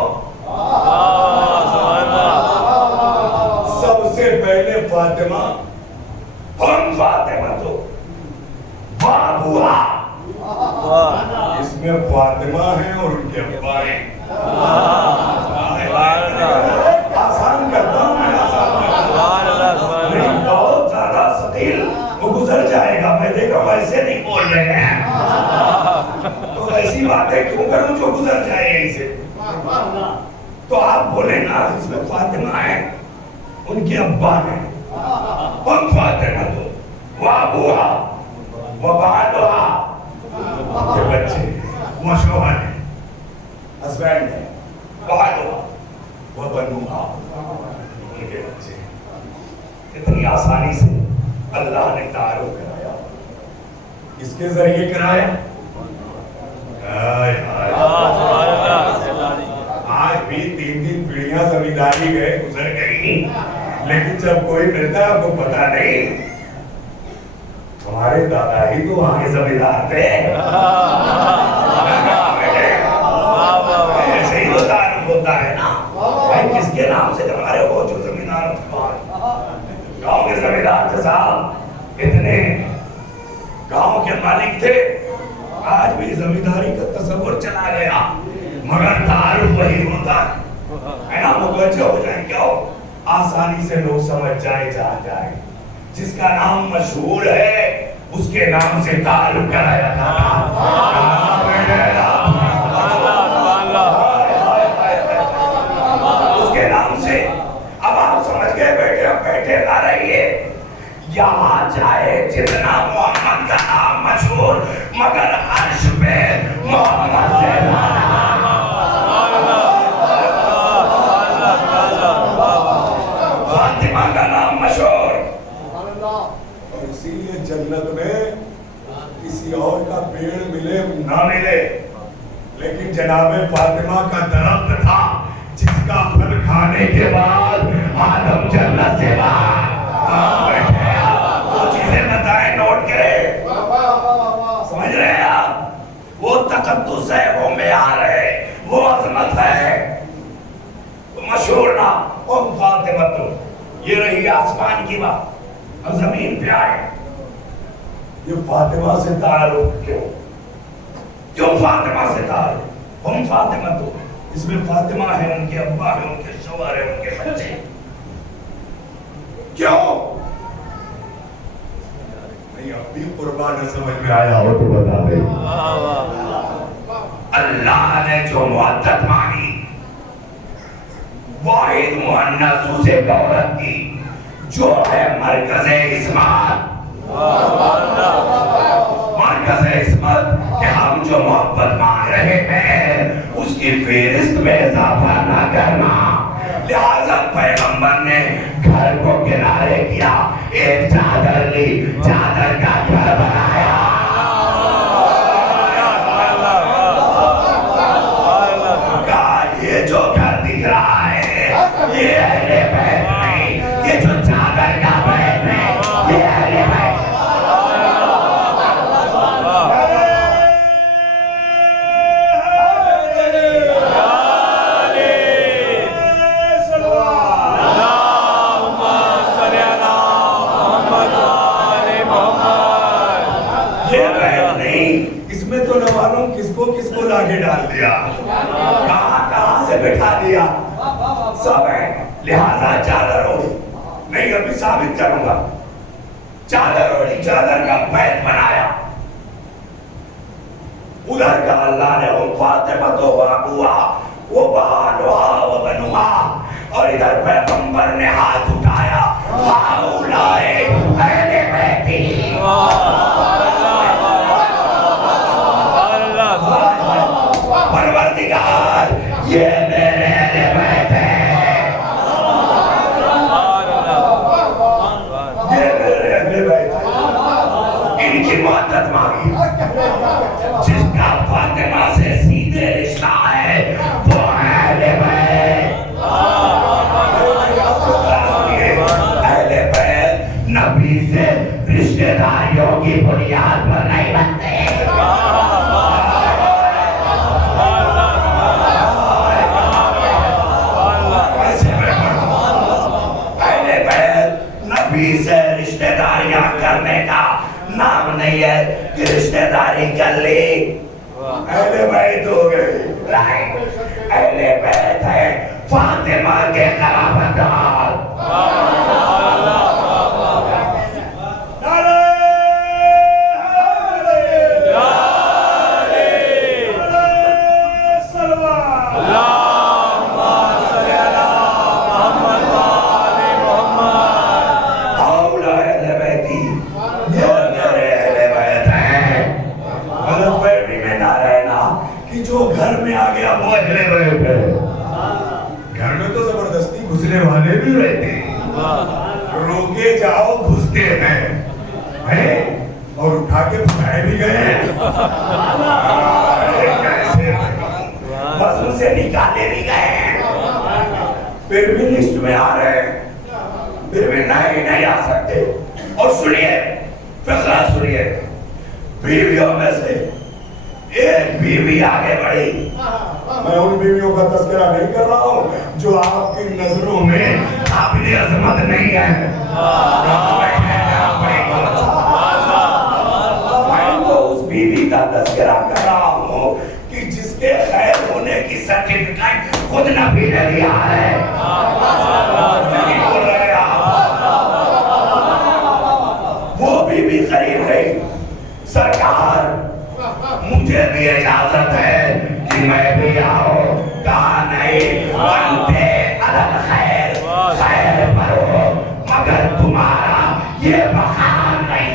سب سے پہلے فاطمہ, ہم فاطمہ تو بابوہا. اس میں فاطمہ ہیں اور ان کے ابا ہیں. آسان کرتا ہوں میں, بہت زیادہ ثقیل وہ گزر جائے گا. میں دیکھ رہا ہوں ایسے نہیں بول رہے ہیں, تو ایسی باتیں کیوں کروں جو گزر جائے یہیں سے. تو آپ بولیں نا اس میں فاطمہ ہیں, ان کے ابا ہیں. ہم فاطمہ تو وابوہا وبالوہا, یہ بچے وہ شوہر ہیں, ہسبینڈ ہیں. بالوہا وبنوہا, ان کے بچے. اتنی آسانی سے اللہ نے تعارف کرایا. اس کے ذریعے کرایا. آج بھی 3 پیڑھیاں زمینداری گئے گزر گئی, لیکن جب کوئی ملتا ہے آپ کو پتا نہیں ہمارے دادا ہی تو وہاں کے زمیندار تھے. ایسے ہی تو تعارف ہوتا ہے نا بھائی, کس کے نام سے ہمارے وہ جو زمیندار گاؤں کے زمیندار تھے صاحب, اتنے گاؤں کے متوجہ ہو جائیں کیا ہو آسانی سے لوگ سمجھ جائیں جہاں جائیں جس کا نام مشہور ہے اس کے نام سے تعلق کرایا تھا اس کے نام سے اب آپ سمجھ گئے بیٹھے نہ رہیے یہاں جائے جتنا محمد کا نام مشہور مگر عرش پہ محمد سے فاطمہ کا نام مشہور اور اسی لیے جنت میں کسی اور کا پیڑ ملے نہ ملے لیکن جناب فاطمہ کا درخت تھا جس کا پھل کھانے کے بعد آدم جنت سے باہر وہ چیزیں بتائیں نوٹ کرے سمجھ رہے ہیں آپ وہ تقدس ہے وہ معیار ہے وہ عظمت ہے مشہور نام ام فاطمہ تو یہ رہی آسمان کی بات اور زمین پہ آئے یہ فاطمہ سے تعلق کیوں فاطمہ سے تعلق ام فاطمہ تو اس میں فاطمہ ہے ان کے ابا ہے ان کے شوہر ہے ان کے بچے کیوں نہیں اب بھی قربان سمجھ میں آیا ہو تو بتا دے اللہ نے جو معدت مانگی واحد مؤنث اسے عورت کی جو ہے مرکز عصمت مرکز عصمت کہ ہم جو محبت مانگ رہے ہیں اس کی فہرست میں اضافہ نہ کرنا لہذا پیغمبر نے گھر کو کنارے کیا ایک چادر لی چادر کا گھر بنایا کہا یہ جو گھر دکھ رہا ہے یہ اہل بیت نہیں یہ جو چادر کا بیت ہے یہ اہل بیت کس کو لاگے ڈال دیا کہاں سے بٹھا دیا سب ہے لہذا چادر اوڑی نہیں ابھی ثابت کروں گا چادر اوڑی چادر کا بیت بنایا ادھر کا اللہ نے ام فاطمہ تو ابوہا وہ بانوہا وہ بنوہا اور ادھر پیغمبر نے ہاتھ اٹھایا ہاؤلائے اہل بیتی پروردگار یہ میرے اہل بیت ہے یہ میرے اہل بیت ہے ان کی معدت مانگی جس کا فاطمہ سے سیدھے رشتہ ہے وہ اہل بیت اہل بیت نبی سے رشتہ داریوں کی بنیاد پر نہیں بنتے سے رشتہ داریاں کرنے کا نام نہیں ہے کہ رشتہ داری کر لی اہل بیت ہو گئے اہل بیت ہے فاطمہ کے قرابت دار والے بھی رہتے روکے جاؤ گھستے ہیں اور اٹھا کے پھٹائے بھی گئے بس اسے نکالے بھی گئے پھر بھی لسٹ میں آ رہے پھر بھی نہیں آ سکتے اور سنیے فقرہ سنیے بیویوں میں سے ایک بیوی آگے بڑھی میں ان بیویوں کا تذکرہ نہیں کر رہا ہوں جو آپ کی نظروں میں قابل عظمت نہیں ہے میں تو اس بیوی کا تذکرہ کر رہا ہوں کہ جس کے خیر ہونے کی سرٹیفکیٹ خود نبی نے دیا ہے مجھے بھی اجازت ہے کہ میں بھی آؤں. کہا نہیں انتے الگ خیر خیر برو مگر تمہارا یہ مقام نہیں.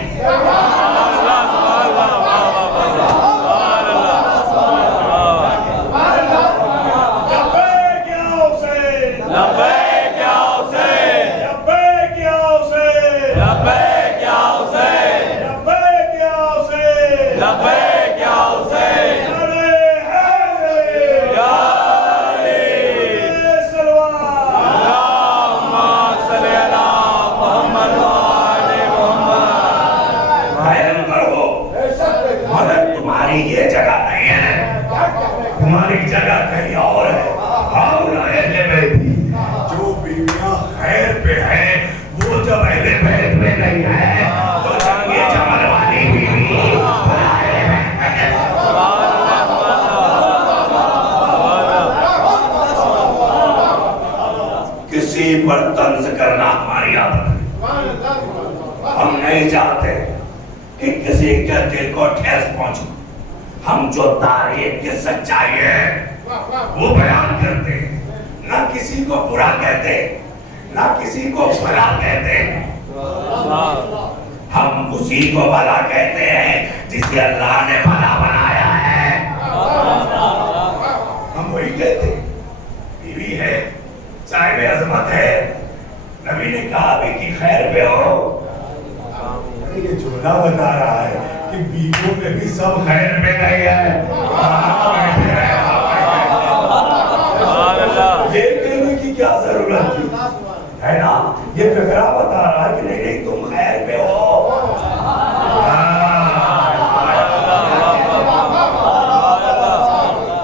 یہ جگہ نہیں ہے, تمہاری جگہ کہیں اور ہے. جو بیویاں خیر پہ ہیں وہ جب اہل بیت میں نہیں ہے تو جب یہ جمل والی بیوی کسی پر طنز کرنا ہماری عادت ہے. ہم نہیں چاہتے کہ کسی کے دل کو ٹھیس پہنچے. ہم جو تاریخ کی سچائی ہے وہ بیان کرتے ہیں, نہ کسی کو برا کہتے نہ کسی کو بھلا کہتے. ہم اسی کو بھلا کہتے ہیں جسے اللہ نے بھلا بنایا ہے. ہم وہی کہتے ہیں. بیوی ہے, صاحب عظمت ہے, نبی نے کہا بھی کہ خیر پہ ہو. یہ جملہ بتا رہا ہے کہ بیویوں میں بھی سب خیر پہ نہیں ہے. یہ کہنے کی کیا ضرورت تھی, ہے نا؟ یہ فقرہ بتا رہا ہے کہ نہیں تم خیر پہ ہو.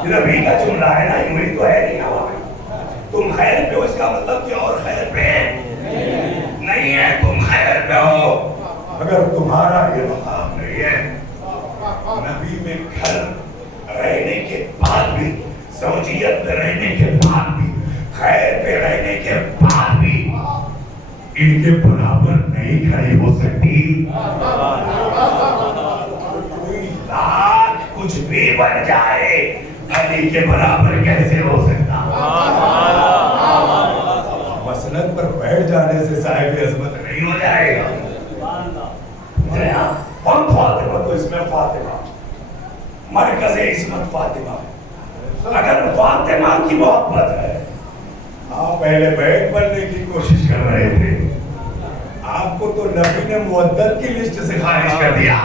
یہ نبی کا جملہ ہے نا, یوں تو ہے نہیں ہوا. تم خیر پہ ہو اس کا مطلب کہ اور خیر پہ نہیں ہے, تم خیر پہ ہو. اگر تمہارا یہ مقام نہیں ہے, نبی میں گھر رہنے کے بعد بھی, زوجیت میں رہنے کے بعد بھی, خیر پہ رہنے کے بعد بھی ان کے برابر نہیں کھڑی ہو سکتی. کوئی لاکھ کچھ بھی بن جائے علی کے برابر کیسے ہو سکتا؟ مسند پر بیٹھ جانے سے صاحب عظمت نہیں ہو جائے گا. ہم فاطمہ تو اس میں فاطمہ, مرکز عصمت فاطمہ. اگر فاطمہ کی محبت ہے, آپ پہلے بیت بننے کی کوشش کر رہے تھے, آپ کو تو نبی نے مودت کی لسٹ سے خارج کر دیا.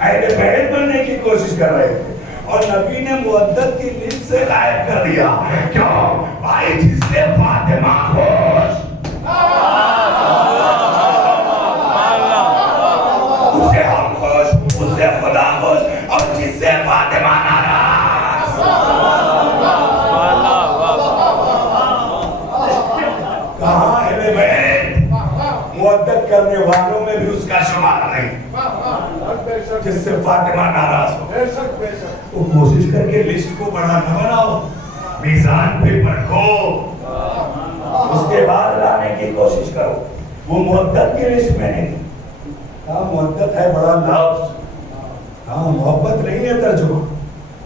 اہل بیت بننے کی کوشش کر رہے تھے اور نبی نے مودت کی لسٹ سے غائب کر دیا. کیوں بھائی؟ جس سے فاطمہ خوش, اس سے ہم خوش, اس سے خدا خوش, اور جس سے فاطمہ ناراض. کہاں اہل بیت مودت کرنے والوں میں بھی اس کا شمار نہیں, جس سے فاطمہ ناراض ہو. تو کوشش کر کے لسٹ کو بڑا نہ بناؤ, میزان پہ پرکھو, اس کے بعد لانے کی کوشش کرو. وہ مودت کی لسٹ میں نہیں. ہاں مودت ہے بڑا لفظ, ہاں محبت نہیں ہے ترجمہ.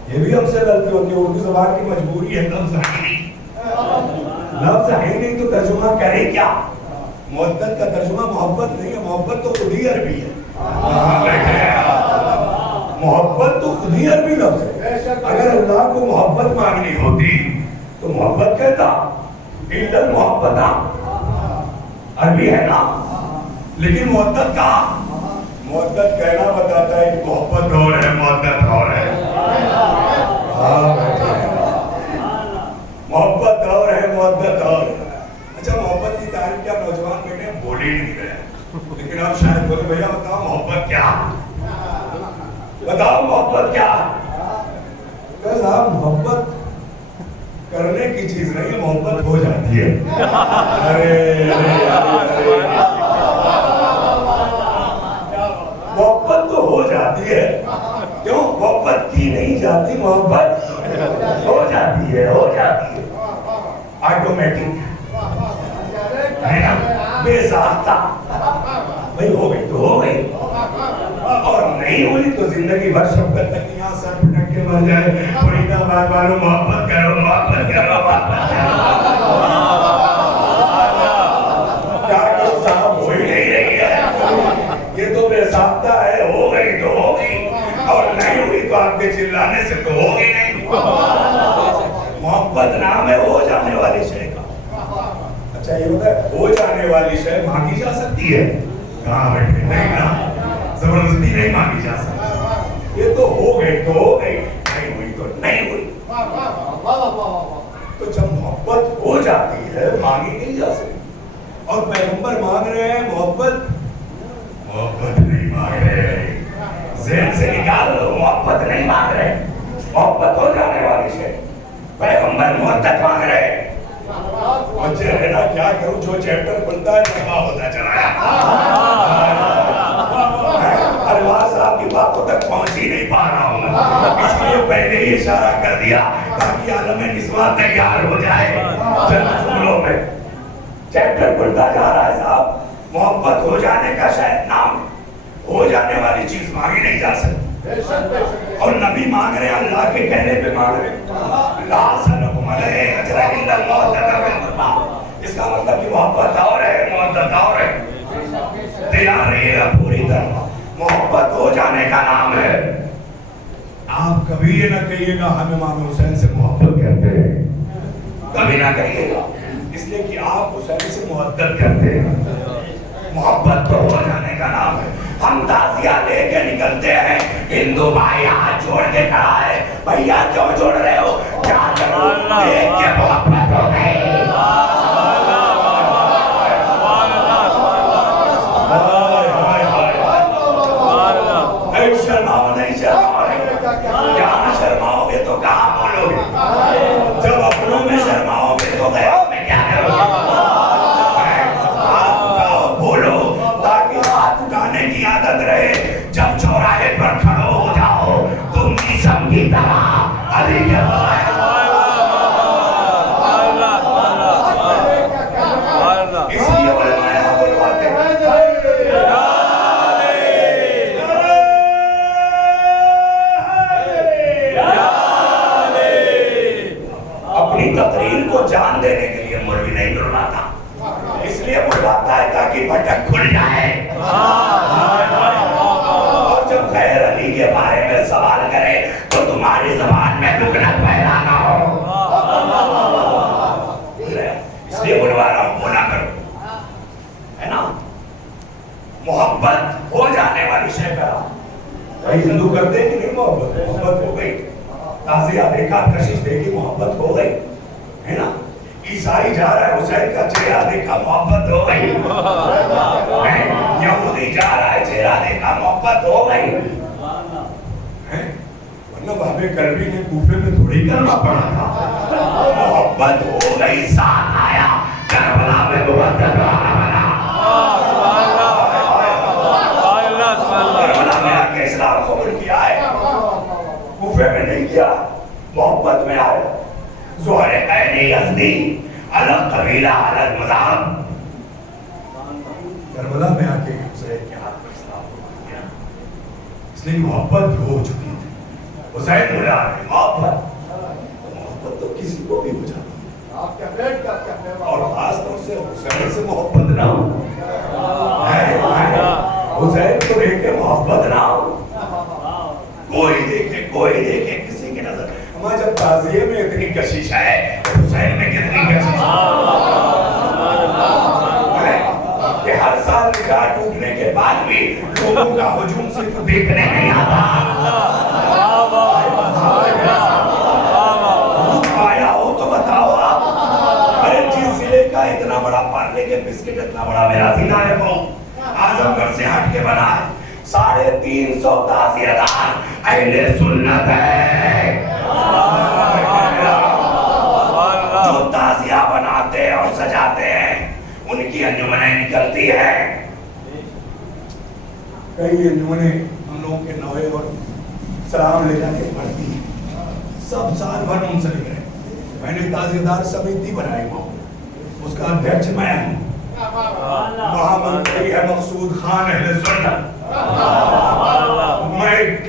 یہ بھی ہم سے غلطی ہوتی ہے, اردو زبان کی مجبوری ہے, لفظ ہے نہیں, لفظ ہے نہیں تو ترجمہ کرے کیا؟ مودت کا ترجمہ محبت نہیں ہے, محبت تو خود ہی عربی ہے. محبت تو خود ہی عربی لفظ ہے. اگر اللہ کو محبت مانگنی ہوتی تو محبت کہتا, الا المحبت عربی ہے نا. لیکن مودت کا, مودت کہنا بتاتا ہے کہ محبت اور ہے, مودت اور ہے. محبت اور ہے, مودت اور ہے. اچھا محبت کی تعریف کیا نوجوان بیٹے بول ہی نہیں رہے, لیکن آپ شاید بولے بھیا بتاؤ محبت کیا, بتاؤ محبت کیا. صاحب محبت کرنے کی چیز نہیں ہے, محبت ہو جاتی ہے. محبت تو ہو جاتی ہے, کیوں محبت کی نہیں جاتی, محبت ہو جاتی ہے, ہو جاتی ہے آٹومیٹک, بے ساختہ. بھئی ہو گئی تو ہو گئی, اور نہیں ہوئی تو زندگی بھر شفقت تک یہاں سر پٹک کے مر جائے. فرید آباد والوں محبت کرو, محبت کرو, محبت کرو. کیا کرو صاحب, ہو ہی نہیں رہی ہے. یہ تو بے ضابطہ ہے, ہو گئی تو ہو گئی, اور نہیں ہوئی تو آپ کے چلانے سے تو ہوگی نہیں. محبت نام ہے ہو جانے والی شے کا. اچھا یہ ہوتا ہے ہو جانے والی شے مانگی جا سکتی ہے؟ کہاں بیٹھے, نہیں نا, زبردستی نہیں مانگی جا سکتی. یہ تو ہو گئی تو ہو گئی, نہیں ہوئی تو نہیں ہوئی. تو جب محبت ہو جاتی ہے مانگی نہیں جا سکتی. اور پیغمبر مانگ رہے ہیں محبت, محبت نہیں مانگ رہے. ذہن سے نکال لو, محبت نہیں مانگ رہے, محبت ہو جانے والی شے. پیغمبر محبت مانگ رہے. بچے ہے نا, کیا کروں, جو چیپٹر کھلتا ہے نفع ہوتا چلا جاتا. ارواح صاحب کی باتوں تک پہنچ ہی نہیں پا رہا ہوں, اس لیے پہلے ہی اشارہ کر دیا تاکہ عالم نسواں تیار ہو جائے. چند جملوں میں چیپٹر کھلتا جا رہا ہے صاحب. محبت ہو جانے کا شاید نام, ہو جانے والی چیز مانگی نہیں جا سکتی. اور نبی مانگ رہے ہیں, اللہ کے کہنے پہ مانگ رہے ہیں. لا سلکم علیہ اجر الا المودۃ فی القربہ. اس کا مطلب کہ محبت اور ہے, محبت اور ہے, تیاری ہے پوری طرح. محبت ہو جانے کا نام ہے. آپ کبھی یہ نہ کہیے گا ہم امام حسین سے محبت کرتے ہیں, کبھی نہ کہیے گا, اس لیے کہ آپ حسین سے محبت کرتے ہیں. محبت تو ہو جانے کا نام ہے. ہم تعزیہ لے کے نکلتے ہیں, ہندو بھائی ہاتھ جوڑ کے کھڑا ہے, بھیا کیوں جوڑ رہے ہو, کیا کروں, دیکھ کے محبت ہو گئی. شرماؤ نہیں, شرماؤ نہیں, یہاں شرماؤ گے تو کہاں بولو گے, جب اپنوں میں شرماؤ گے تو غیروں میں کیا کرو گے. آپ بولو تاکہ ہاتھ اٹھانے کی عادت رہے. جب چوراہے پر کھڑو ہو جاؤ تم نیسم کی طرح علی کے اس لیے علماء یہاں بلواتے ہیں اپنی تقریر کو جان دینے کے لیے مولوی نہیں بلواتا, اس لیے بلواتا ہے تاکہ بھٹک کھل جائے. اور جب غیر علی کے بارے میں سوال کرے تو تمہاری زبان میں لکنت پیدا نہ ہو. اس لیے بلوا رہا ہوں, بولا کرو, ہے نا. محبت ہو جانے والی شے کرا. بھائی ہندو کرتے ہیں کہ نہیں محبت, محبت ہو گئی. تعزیہ دیکھا, کشش دیکھی, محبت ہو گئی, ہے نا. عیسائی جا رہا ہے, حسین کا چہرہ دیکھا, محبت ہو گئی. یہودی جا رہا ہے, چہرہ دیکھا, محبت ہو گئی. ورنہ بابے کربی نے کوفے میں تھوڑی کرنا پڑا تھا. محبت ہو گئی, ساتھ آیا, کربلا میں محبت بنا. کربلا میں آ کے اسلام قبول کیا ہے, کوفے میں نہیں کیا, محبت میں آئے. زہر عینی یزدی, الگ قبیلہ, الگ مذہب, کربلا میں آ کے حسین کے ہاتھ میں اسلام قبول کیا. اس لیے محبت ہو چکی تھی. حسین بولا محبت تو کسی کو بھی ہو جاتی ہے, اور خاص طور سے حسین سے محبت نہ ہو, حسین کو دیکھ کے محبت نہ ہو. کوئی دیکھے, کوئی دیکھے, کسی کی نظر. ہمارا جب تعزیے میں اتنی کشش ہے, حسین میں کتنی کشش ہے کہ ہر سال نکاح ٹوٹنے کے بعد بھی لوگوں کا ہجوم صرف دیکھنے نہیں آتا. آیا ہو تو بتاؤ آپ. ارے جس ضلع کا اتنا بڑا پارلے کے بسکٹ اتنا بڑا میرا ضلع ہے, وہ اعظم گڑھ سے ہٹ کے بنا ہے. 350 تعزیہ دار اہل سنت ہے, جو تعزیہ بناتے اور سجاتے ہیں, ان کی انجمنیں نکلتی ہیں. کئی انجمنیں ہم لوگوں کے نوے اور سلام لے جا کے پڑھتی ہیں, سب سال بھر منسلک رہے. میں نے تعزیہ دار سمیتی بنائی ہوں, اس کا ادھیکش میں ہوں. مہامنتری ہے مقصود خان اہل سنت.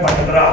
15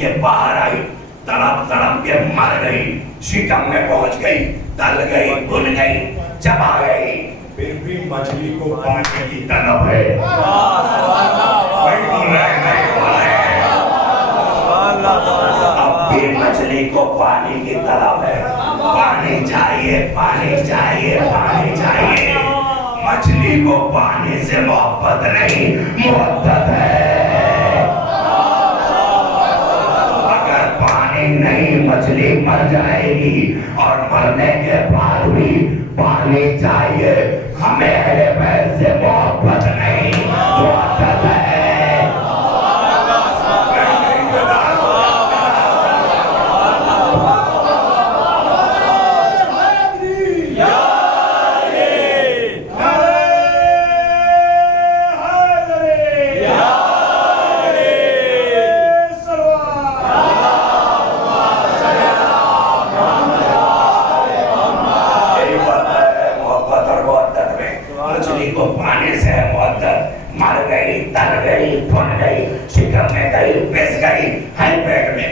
کے باہر آئی، تڑپ تڑپ کے مر گئی، شکم میں پہنچ گئی، تل گئی، بھن گئی، چبا گئی، پھر بھی مچھلی کو پانی کی طلب ہے۔ اب بھی مچھلی کو پانی کی طلب ہے، پانی چاہیے، پانی چاہیے، پانی چاہیے۔ مچھلی کو پانی سے محبت نہیں، محبت ہے۔ اگر پانی نہیں مچھلی مر جائے گی، اور مرنے کے بعد بھی پانی چاہیے۔ ہمیں اہل بیت سے محبت نہیں، محبت ہے۔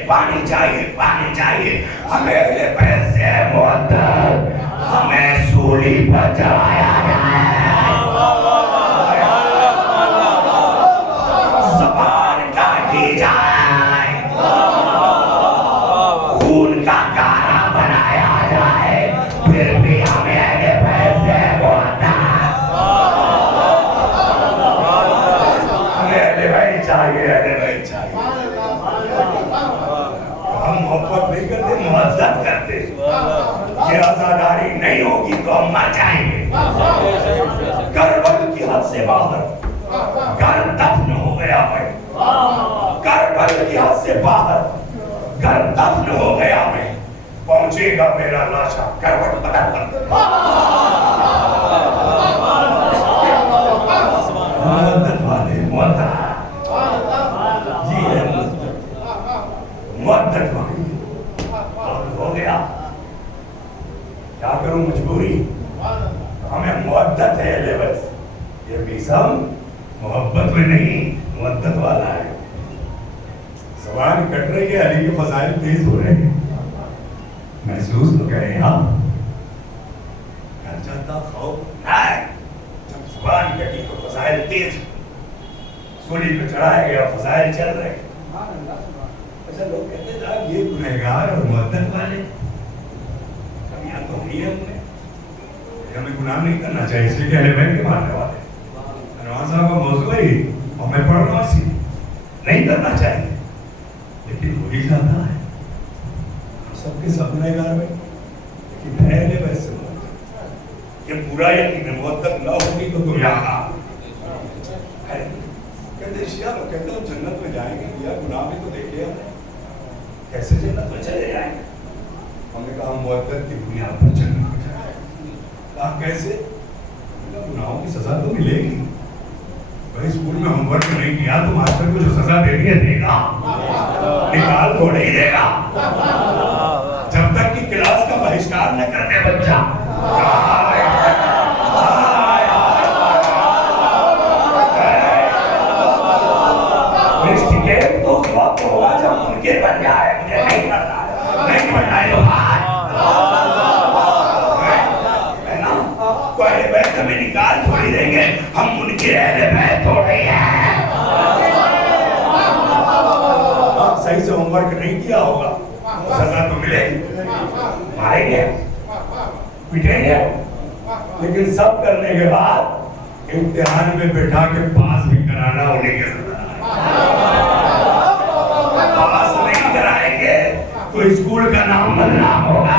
پانی چاہیے، پانی چاہیے۔ ہمیں اہل بیت سے ہے محبت، ہمیں سولی پر چڑھایا جائے، زبان کاٹی جائے، خون کا کارا بنایا جائے، پھر بھی ہمیں اہل بیت سے ہے محبت، ہمیں اہل بیت چاہیے، اہل بیت چاہیے۔ ہم محبت نہیں کرتے، محبت کرتے۔ یہ عزاداری نہیں ہوگی تو ہم مر جائیں گے۔ کربل کی حد سے باہر گھر دفن ہو گیا میں، کربل کی حد سے باہر گھر دفن ہو گیا میں، پہنچے گا میرا لاشا کروٹ بدل کر۔ محبت والے محبت جی ہے، محبت والے ہو گیا، کیا کروں، مجبوری، ہمیں محبت ہے اہل بیت۔ یہ بیسم محبت میں نہیں، محبت والا ہے۔ زبان کٹ رہی ہے، علی کے فضائل تیز ہو رہے ہیں، محسوس تو کریں آپ، کر جاتا خوف ہے، جب زبان کٹی تو فضائل تیز، سولی پہ چڑھایا گیا، فضائل چل رہے۔ اچھا لوگ کہتے ہیں صاحب یہ گنہگار اور محبت والے، کمیاں تو نہیں ہے ہم میں، ہمیں گناہ نہیں کرنا چاہیے، اس لیے کہ اہل بیت کے ماننے والے انوار صاحب کا موضوع ہے اور میں پڑھ رہا ہوں، اسی نہیں کرنا چاہیے، لیکن ہو ہی جاتا ہے، سب کے سب گنہگار میں، لیکن اہل بیت سے محبت، یہ پورا یقین ہے، محبت نہ ہوگی تو تم یہاں کہتے شیعہ لوگ کہتے ہیں جنت میں جائیں گے، یا گناہ بھی تو دیکھے ہم نے، کیسے جنت میں چلے جائیں گے؟ ہم نے کہا محبت کی بنیاد پر جنت میں جائیں گے۔ کہا کیسے؟ گناہوں کی سزا تو ملے گی، بھائی اسکول میں ہوم ورک نہیں کیا تو ماسٹر کو جو سزا دینی ہے دے گا، نکال تو نہیں دے گا، جب تک کہ کلاس کا بہشکار نہ کر دے بچہ۔ تو اس وقت ہوگا جب منکر بن جائے، مجھے نہیں پڑھنا ہے، نہیں پڑھنا ہے تو بھائی ہے نا، تو اہل بیت ہمیں نکال تھوڑی دیں گے، ہم منکر اہل بیت تھوڑی ہیں۔ صحیح سے ہوم ورک نہیں کیا ہوگا، سزا تو ملے گی، ماریں گے، پیٹیں گے، لیکن سب کرنے کے بعد امتحان میں بٹھا کے پاس بھی کرانا انہیں کے سزا ہے۔ پاس نہیں کرائیں گے تو اسکول کا نام بدنام ہوگا۔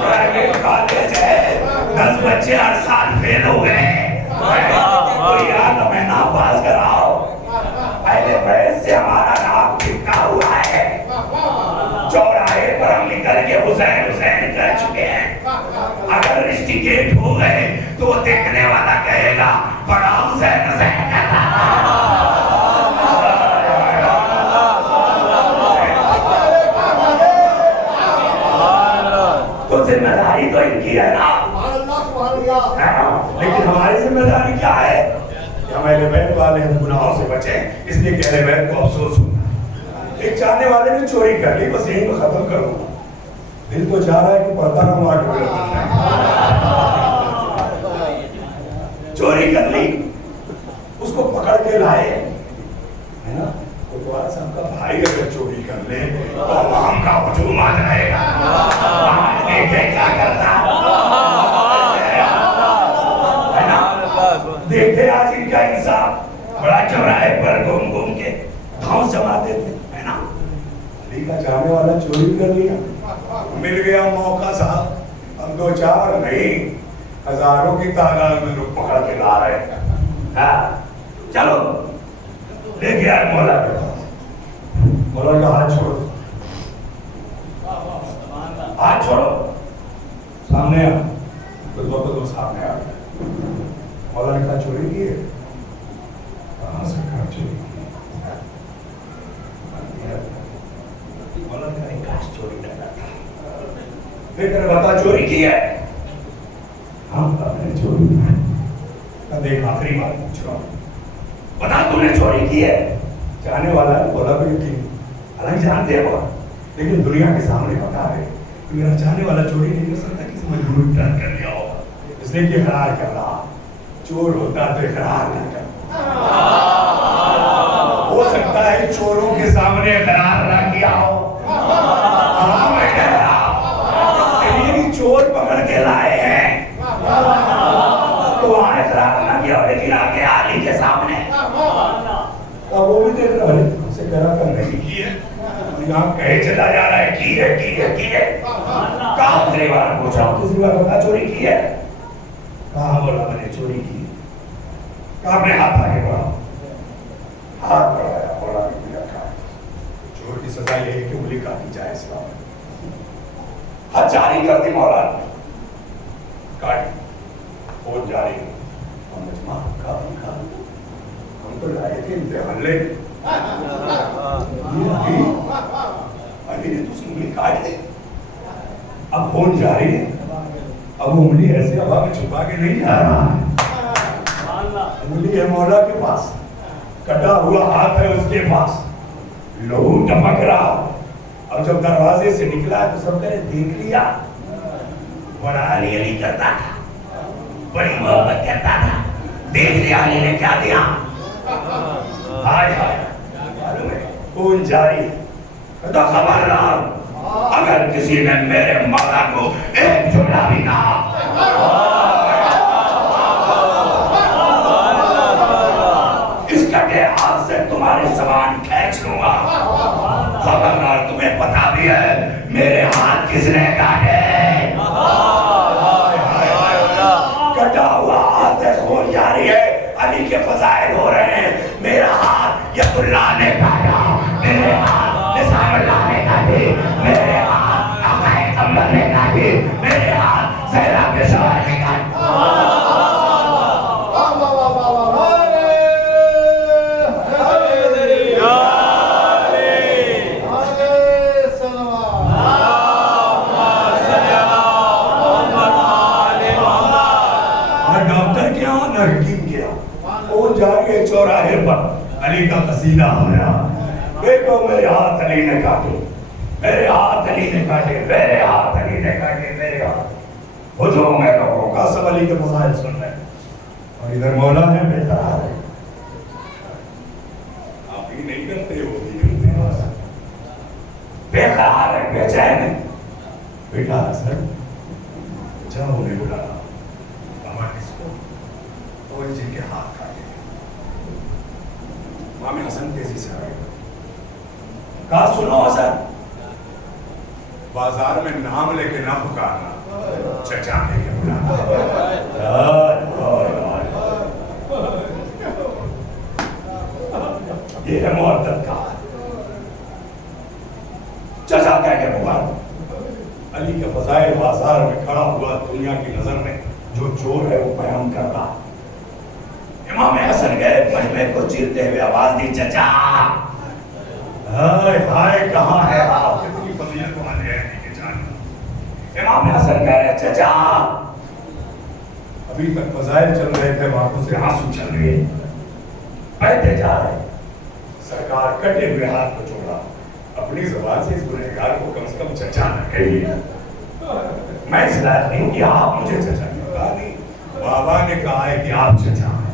پرائیویٹ کالج ہے، 10 بچے 8 سال فیل ہو گئے، تو یاد ہمیں نہ پاس کراؤ۔ اہل بیت سے ہمارا نام چپکا ہوا ہے، چوراہے پر ہم نکل کے حسین حسین کر چکے ہیں۔ اگر رسٹیکیٹ ہو گئے تو وہ دیکھنے والا کہے گا بڑا حسین حسین کہتا تو ذمہ داری تو ان کی ہے نا، لیکن ہماری ذمہ داری کیا ہے؟ کہ ہم اہل بیت والے ہم گناہوں سے بچیں، اس لیے کہ اہل بیت کو افسوس ہونا۔ ایک چاہنے والے نے چوری کر لی، بس یہیں کو ختم کروں گا، دل تو چاہ رہا ہے کہ پردہ نہ مار ڈھولے، چوری کر لی، اس کو پکڑ کے لائے، ہے نا؟ کوتوال صاحب کا بھائی اگر چوری کر لے تو عوام کا ہجوم آ جائے گا، دیکھے کیا کرتا ہے نا؟ دیکھے آج ان کا انصاف، بڑا چوراہے پر گھوم گھوم کے دھاؤں جماتے تھے، ہے نا؟ علی کا چاہنے والا چوری کر لیا، مل گیا موقع صاحب، ہم دو چار نہیں ہزاروں کی تعداد میں لوگ پکڑ کے لا رہے ہیں، چلو لے کے آئے مولا کے پاس، مولا کا ہاتھ چھوڑو، ہاتھ چھوڑو، سامنے آ، تو سامنے آ گیا، مولا نے کہا چوری کی ہے، کہاں سے کہا چوری کی ہے، مولا نے کہا کاش چوری نہ کرتا، پھر بتا چوری کی ہے، ہاں آپ نے چوری کی ہے، دیکھ آخری بات پوچھ رہا ہوں، بتا تو نے چوری کی ہے، چاہنے والا ہے بولا بھی یقین، حالانکہ جانتے ہیں بہت، لیکن دنیا کے سامنے بتا رہے کہ میرا چاہنے والا چوری نہیں کر سکتا، کسی مجبور ٹرن کر لیا ہوگا، اس لیے کہ اقرار کر رہا، چور ہوتا تو اقرار نہ کرتا، ہو سکتا ہے چوروں کے سامنے اقرار نہ کیا ہو، میں کہہ رہا لیکن چور پکڑ کے لائے ہیں تو وہاں اقرار نہ کیا، لیکن آگے علی کے سامنے اب وہ بھی دیکھ رہا ہے، اسے کہہ رہا کہ نہیں کی ہے، یہاں کہے چلا جا رہا ہے کی ہے، کہاں آخری بار پوچھا کسی بار بتا چوری کی ہے، کہاں بولا میں نے چوری کی، کہاں اپنے ہاتھ آگے بڑھا، ہاتھ بڑھایا، بولا بھی رکھا ہے، چور کی سزا یہ ہے کہ انگلی کاٹی جائے اسلام میں، ہاتھ جاری کر دی مولا نے، کاٹی، خون جاری، ہم نے ہم تو لائے تھے امتحان لے، علی نے تو اس انگلی کاٹ دی، اب خون جاری ہے، اب انگلی ایسے ہوا میں چھپا کے نہیں جا رہا ہے، انگلی ہے مولا کے پاس، کٹا ہوا ہاتھ ہے اس کے پاس، لہو ٹپک رہا، اب جب دروازے سے نکلا تو سب نے دیکھ لیا، بڑا علی کرتا تھا، بڑی محبت کرتا تھا، دیکھ لیا علی نے کیا دیا، ہائے ہائے معلوم ہے خون جاری، تو خبردار اگر کسی نے میرے مولا کو ایک جملہ بھی کہا، اس کٹے ہاتھ سے تمہاری زبان کھینچ لوں گا، خبردار تمہیں پتا بھی ہے میرے ہاتھ کس نے کاٹے، کٹا ہوا ہاتھ ہے، خون جاری ہے، علی کے فضائل ہو رہے ہیں، میرا ہاتھ ید اللہ نے کاٹا، میرے ہاتھ نثار اللہ نے کاٹی، میرے ہاتھ آقائے کمبر نے کاٹی، میرے ہاتھ زہرا کے شوہر نے کاٹی، چوراہے پر علی کا قصیدہ آیا، دیکھو میرے ہاتھ علی نے کاٹے، میرے ہاتھ علی نے کاٹے، میرے ہاتھ علی نے کاٹے، میرے ہاتھ، ہجوم ہے لوگوں کا، سب علی کے فضائل سن رہے ہیں، اور ادھر مولا ہے بے قرار ہے، آپ ہی نہیں کرتے وہ بھی کرتے ہیں، بے قرار ہے، بے چین ہے، بیٹا حسن جاؤ انہیں بلانا، کہا کس کو، وہ جن کے ہاتھ کاٹے، امام حسن تیزی سے آئے، کہا سنو حسن، بازار میں نام لے کے نہ پکارنا، چچا کہہ کے بلانا، یہ ہے معدت کا، چچا کہہ کے پکارنا، علی کے فضائل بازار میں کھڑا ہوا، دنیا کی نظر میں جو چور ہے وہ بیان کرتا، امام حسن گئے مجمع کو چیرتے ہوئے آواز دی، چچا ہائے ہائے کہاں ہے آپ، کتنی فضیلت والے ہیں کہ جان، امام حسن کہہ رہے چچا، ابھی تک فضائل چل رہے تھے، آنکھوں سے آنسو چل رہے، بہتے جا رہے ہیں. سرکار کٹے ہوئے ہاتھ کو چھوڑا. اپنی زبان سے اس گنہگار کو کم سے کم چچا نہ کہیے. میں اس لائق نہیں ہوں کہ آپ مجھے چچا کہیں. کہا نہیں, بابا نے کہا ہے کہ آپ چچا ہیں.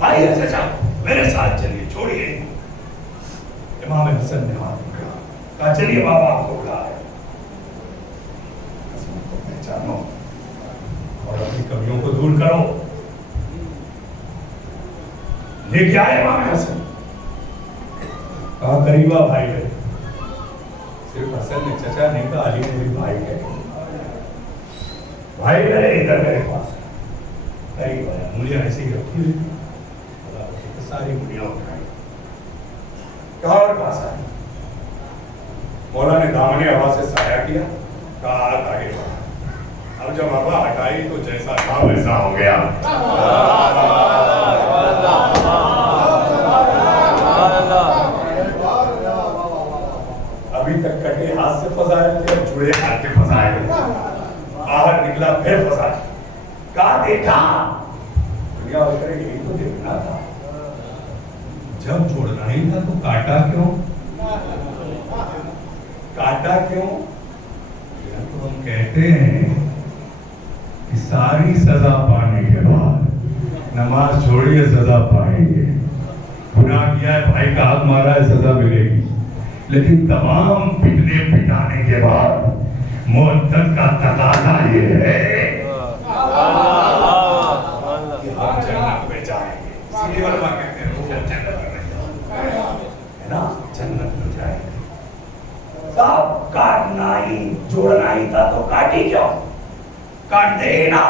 آئیے چچا میرے ساتھ چلیے, چھوڑیے. امام حسن نے ہاتھ پکڑا, کہا چلیے بابا آپ کو بلا ہے. عظمت کو پہچانو اور اپنی کمیوں کو دور کرو. لے کے آئے امام حسن. کہا قریبا بھائی ہے. صرف حسن نے چچا نہیں کہا, علی نے بھی بھائی کہا. بھائی میرے ادھر میرے پاس قریب آیا. انگلیاں ایسے ہی رکھی ہوئی تھی, ساری انگلیاں اٹھائی. کہا اور پاس آئی. مولا نے دامن ہوا سے سایہ کیا, کہا ہاتھ آگے بڑھا. اب جب ہوا ہٹائی تو جیسا تھا ویسا ہو گیا. ابھی تک کٹے ہاتھ سے پھنسائے تھے, جڑے ہاتھ سے پھنسائے تھے. باہر نکلا پھر پھنسا. کہا دیکھا دنیا وغیرہ یہی تو دیکھنا تھا. جب چھوڑنا ہی تھا تو کاٹا کیوں؟ کاٹا کیوں؟ تو ہم کہتے ہیں کہ ساری سزا پانے کے بعد نماز چھوڑیے سزا پائیں گے. گناہ کیا ہے, بھائی کا ہاتھ مارا ہے, سزا ملے گی. لیکن تمام پٹنے پٹانے کے بعد معتد کا تقاضا یہ ہے کہ ہم جنت میں جائیں گے. اسی لیے علماء کہتے ہیں روح جنت میں جائیں گے, ہے نا, جنت میں جائیں گے. صاحب کاٹنا ہی جوڑنا ہی تھا تو کاٹی کیوں؟ کاٹ دے نا.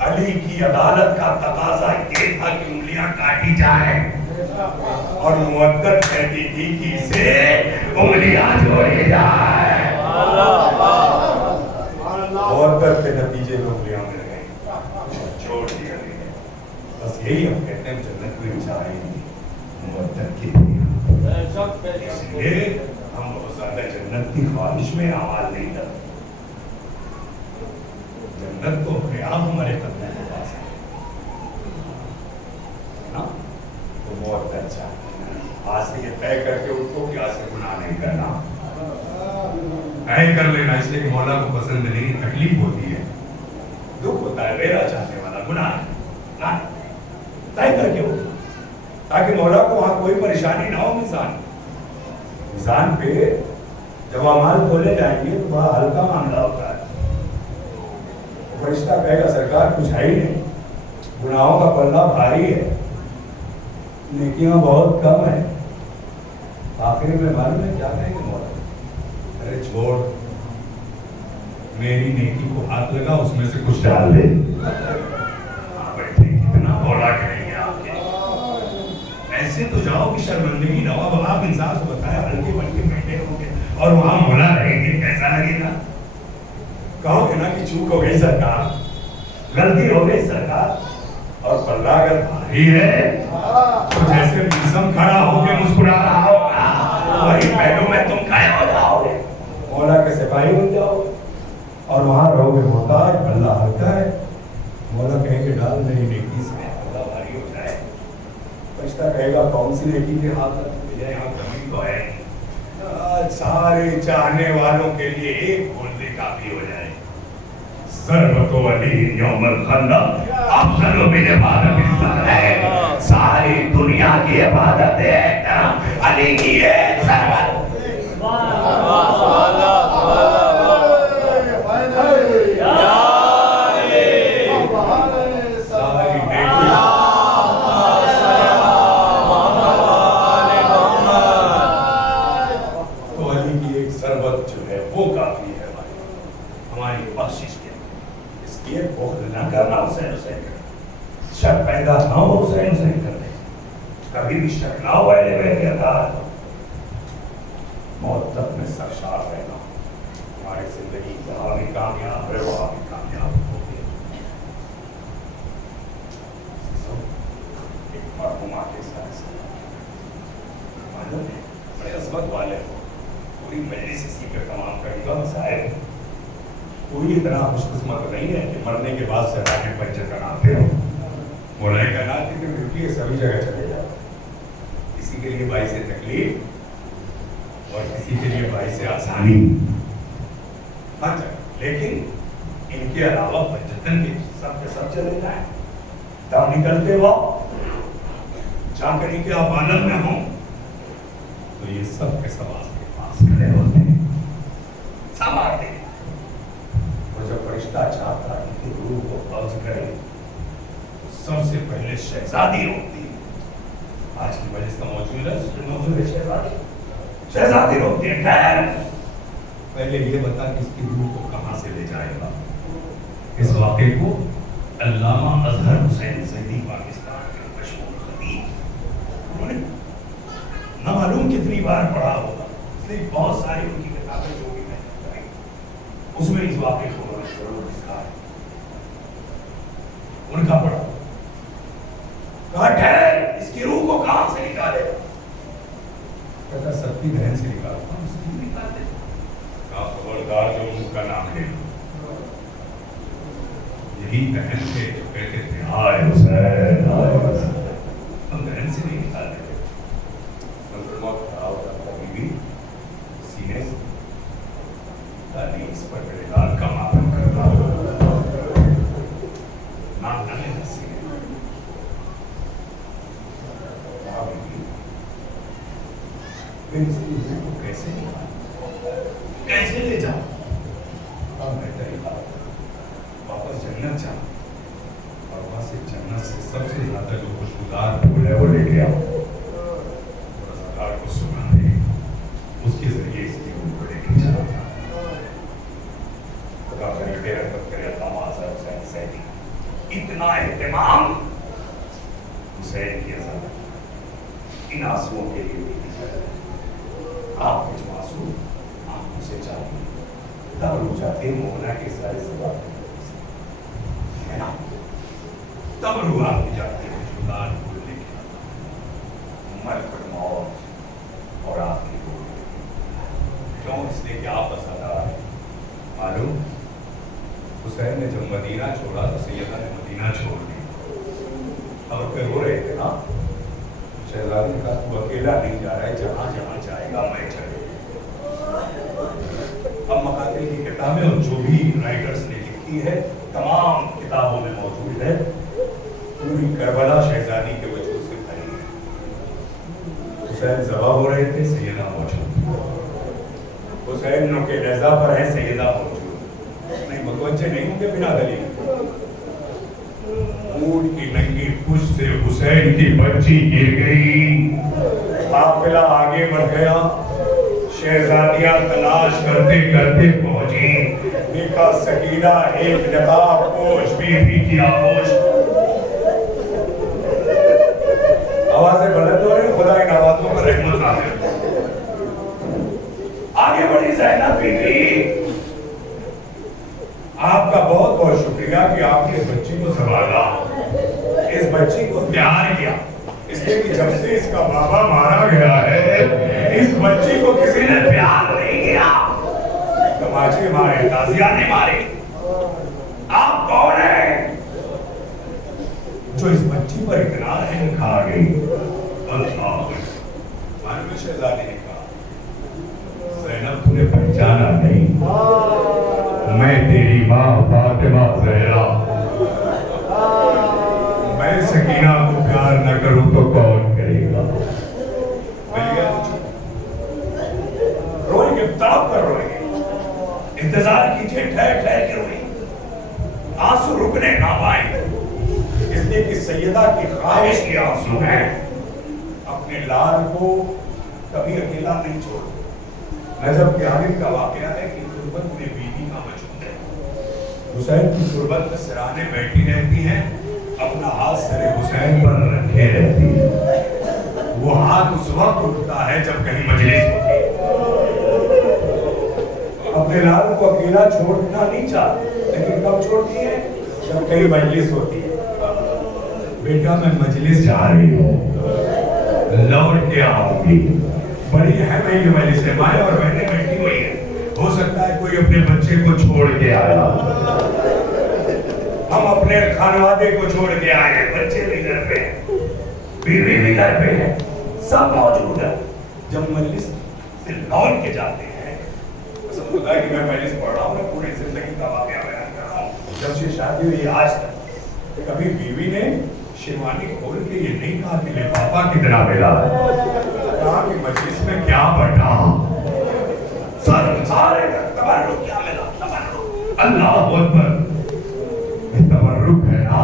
علی کی عدالت کا تقاضا یہ تھا کہ انگلیاں کاٹی جائیں, اور معتد کہتی تھی کہ اسے انگلیاں جوڑی جائیں. معتد کے نتیجے میں انگلیاں مل گئی, چھوڑ دیا گیا. بس یہی ہم کہتے ہیں جنت میں جائیں گے معتد کی. اس لیے ہم بہت زیادہ جنت کی خواہش میں اعمال نہیں کرتے. جنت تو اپنے آپ ہمارے قدموں کے پاس ہے نا. تو بہت اچھا, آج سے یہ طے کر کے اٹھو کہ آج سے گناہ نہیں کرنا. طے کر لینا, اس لیے کہ مولا کو پسند نہیں, تکلیف ہوتی ہے, دکھ ہوتا ہے. میرا چاہنے والا گناہ نہ طے کر کے اٹھو تاکہ مولا کو وہاں کوئی پریشانی نہ ہو. میزان پہ جب اعمال کھولے جائیں گے تو بڑا ہلکا معاملہ ہوتا ہے. فرشتہ کہے گا سرکار کچھ ہے ہی نہیں, گناہوں کا پلہ بھاری ہے, نیکیاں بہت کم ہیں. آخر میں معلوم ہے کیا کہیں گے مولا؟ ارے چھوڑ, میری نیکی کو ہاتھ لگا, اس میں سے کچھ ڈال دے. بیٹھے کتنا بولا کہیں گے آپ کے. ایسے تو جاؤ کہ شرمندگی نہ ہو. اب آپ انسان کو بتائیں ہلکے بن کے بیٹھے ہوں گے اور وہاں مولا رہیں گے, کیسا لگے گا؟ کہو کہ نا کہ چوک ہو گئی سرکار, غلطی ہو گئی سرکار, اور پلہ اگر بھاری ہے تو جیسے موسم کھڑا ہو کے مسکرا رہا ہوگا وہی پہلو میں تم کھڑے ہو جاؤ گے, مولا کے سپاہی بن جاؤ گے, اور وہاں رہو گے محتاج. پلہ ہلکا ہے, مولا کہیں گے ڈال میری نیکی سے, پلہ بھاری ہو جائے. فرشتہ کہے گا کون سی نیکی کے ہاتھ لگ جائے, یہاں کمی تو ہے. سارے چاہنے والوں کے لیے ایک بولنے کافی ہو جائے. سربت علی یوم الخندق افضل من عبادت السر ہے. ساری دنیا کی عبادت ہے علی کی ہے. سربت شک پیدا نہ ہو حسین سے کرنے, کبھی بھی شک نہ ہو اہل بیت کے اطاعت. موت تک میں سرشار رہنا. ہماری زندگی جہاں بھی کامیاب ہے وہاں بھی کامیاب ہوگی. ایک مرحومہ کے ساتھ معلوم ہے بڑے عظمت والے ہو, پوری مجلس اسی پہ تمام کرے گا. صاحب کوئی اتنا خوش قسمت نہیں ہے کہ مرنے کے بعد سرکار کے پنجے تناتے ہو. مولا کائنات کی ڈیوٹی ہے سبھی جگہ چلے جاؤ. کسی کے لیے باعث تکلیف اور کسی کے لیے باعث آسانی ہر جگہ. لیکن ان کے علاوہ بجتن کے سب چلے جائیں. تب نکلتے ہو چاکری کے آپ عالم میں ہوں تو یہ سب کے سب آپ کے پاس کھڑے ہوتے ہیں, سب آتے ہیں. اور جب فرشتہ چاہتا ہے کہ روح کو قبض کرے تو سب سے پہلے شہزادی روکتی ہے. آج کی مجلس کا موجود ہے شہزادی. شہزادی روکتی ہے. خیر پہلے یہ بتا کہ اس کی روح کو کہاں سے لے جائے گا. اس واقعے کو علامہ اظہر حسین زیدی پاکستان کے مشہور خطیب, انہوں نے نہ معلوم کتنی بار پڑھا ہوگا, اس لیے بہت ساری ان کی کتابیں جو بھی میں نے پڑھی اس میں اس واقعے کو انہوں نے ضرور لکھا ہے. ان کا پڑھا کہا ٹھہر اس کی روح کو کہاں سے نکالے. کہتا ستی بہن سے نکالتا ہوں. اس کی نکال دے. کہا خبردار جو ان کا نام ہے. یہی بہن تھے جو کہتے تھے آئے حسین آئے حسین. ہم بہن سے نہیں نکال دیتے. موت کھڑا ہوتا کبھی بھی سینے سے تعلیم اس پر گریدار کا معلوم کرتا نام نہ لینا سینے پھر اس کی روح کو کیسے نکال کیسے لے جاؤ. اب میں طریقہ واپس جنت جاؤ اور وہاں سے جنت سے سب سے زیادہ جو خوشگوار پھول ہے وہ لے کے آؤ. کو سنا ہے اس کے ذریعے اس کی روح کو لے کے چلا تھا. خدا کرے رحمت کرے علامہ اظہر حسین زیدی. اتنا اہتمام حسین کی عظمت ان آنسوؤں کے لیے بھی. آپ کچھ معصوم آنکھوں سے چاہیے تب رو جاتے مولا کے سارے سوال ہے نا. تب رو آپ کی جاتے ہیں خوشگوار پھول لے کے مر کر موت اور آپ کی روح. کیوں؟ اس لیے کہ آپ وفادار ہیں. معلوم حسین نے جب مدینہ چھوڑا تو سیدہ نے مدینہ چھوڑ دی. اور پھر رو رہے تھے نا. شہزادی نے کہا تو اکیلا نہیں جا رہا ہے, جہاں جہاں جائے گا میں چلے. اب مقاتل کی کتابیں اور جو بھی رائٹرز نے لکھی ہے تمام کتابوں میں موجود ہے. پوری کربلا شہزادی کے وجود سے بھری ہے. حسین ذبح ہو رہے تھے, سیدہ موجود. حسین کے نیزہ پر ہے, سیدہ موجود. نہیں متوجہ نہیں ہوں گے بنا دلیل. اونٹ کی ننگی پشت سے حسین کی بچی گر گئی. قافلہ آگے بڑھ گیا. شہزادیاں تلاش کرتے کرتے پہنچی. دیکھا سکینہ ایک نقاب پوش بیوی کی آغوش. آوازیں بلند ہو رہی, خدا ان آوازوں پر رحمت آئے. آگے بڑھی زینب بیوی. آپ کا بہت بہت شکریہ کہ آپ نے اس بچی کو سنبھالا, اس بچی کو پیار کیا. اس لیے کہ جب سے اس کا بابا مارا گیا ہے اس بچی کو کسی نے پیار نہیں کیا. تماچے مارے, تازیاں نہیں ماری. آپ کون ہیں جو اس بچی پر اتنا رحم کھا گئی؟ معلوم شہزادی نے کہا زینب تم نے پہچانا نہیں, میں تیری ماں فاطمہ زہرا. میں سکینہ کو پیار نہ کروں تو کون کرے گا؟ روئیں گے, تڑپ کر روئیں گے. انتظار کیجئے, ٹھہر ٹھہر کے روئیں. آنسو رکنے نہ پائیں, اس لیے کہ سیدہ کی خواہش کے آنسو ہیں. اپنے لال کو کبھی اکیلا نہیں چھوڑ. نجف کے عامر کا واقعہ ہے کہ تربت میں بیوی کا وجود ہے. حسین کی تربت میں سرانے بیٹھی رہتی ہیں, اپنا ہاتھ سر حسین پر رکھے رہتی ہے. وہ ہاتھ اس وقت اٹھتا ہے جب کہیں مجلس ہوتی ہے. اپنے لال کو اکیلا چھوڑنا نہیں چاہتی, لیکن کب چھوڑتی ہے؟ جب کہیں مجلس ہوتی ہے. بیٹا میں مجلس جا رہی ہوں, لوٹ کے آؤں گی. بڑی اہم ہے یہ مجلس ہے, مائیں اور بہنیں بیٹھی ہوئی ہیں. ہو سکتا ہے کوئی اپنے بچے کو چھوڑ کے آیا. ہم ہم اپنے خانوادے کو چھوڑ کے آئے ہیں، بچے بھی گھر پہ ہیں، بیوی بھی گھر پہ ہے، سب موجود ہے. جب مجلس سے لوٹ کے جاتے ہیں، قسم خدا کی میں مجلس پڑھ رہا ہوں، میں پوری زندگی کا واقعہ بیان کر رہا ہوں. جب سے شادی ہوئی آج تک کبھی بیوی نے شیروانی کھول کے یہ نہیں کہا کہ لفافہ کتنا ملا، کہا کہ مجلس میں کیا بٹا، سر سارے تبرک کیا ملا، تبرک. اللہ اکبر، یہ تبرک ہے نا.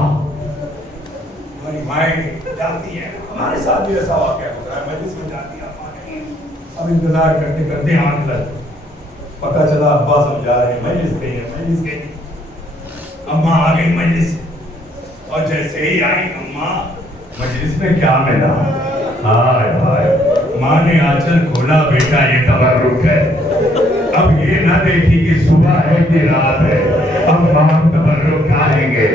ہماری مائیں جاتی ہے، ہمارے ساتھ بھی ایسا واقعہ ہوتا ہے، مجلس میں جاتی ہے، اب انتظار کرتے کرتے آنکھ لگ پتہ چلا ابا سمجھا رہے ہیں مجلس گئی ہے، مجلس گئی. اماں آ گئی مجلس، اور جیسے ہی آئی اماں، مجلس میں کیا ملا؟ ہائے ہائے، ماں نے آنچل کھولا، بیٹا یہ تبرک ہے. اب یہ نہ دیکھی کہ صبح ہے کہ رات ہے، اب ہم تبرک کھائیں گے.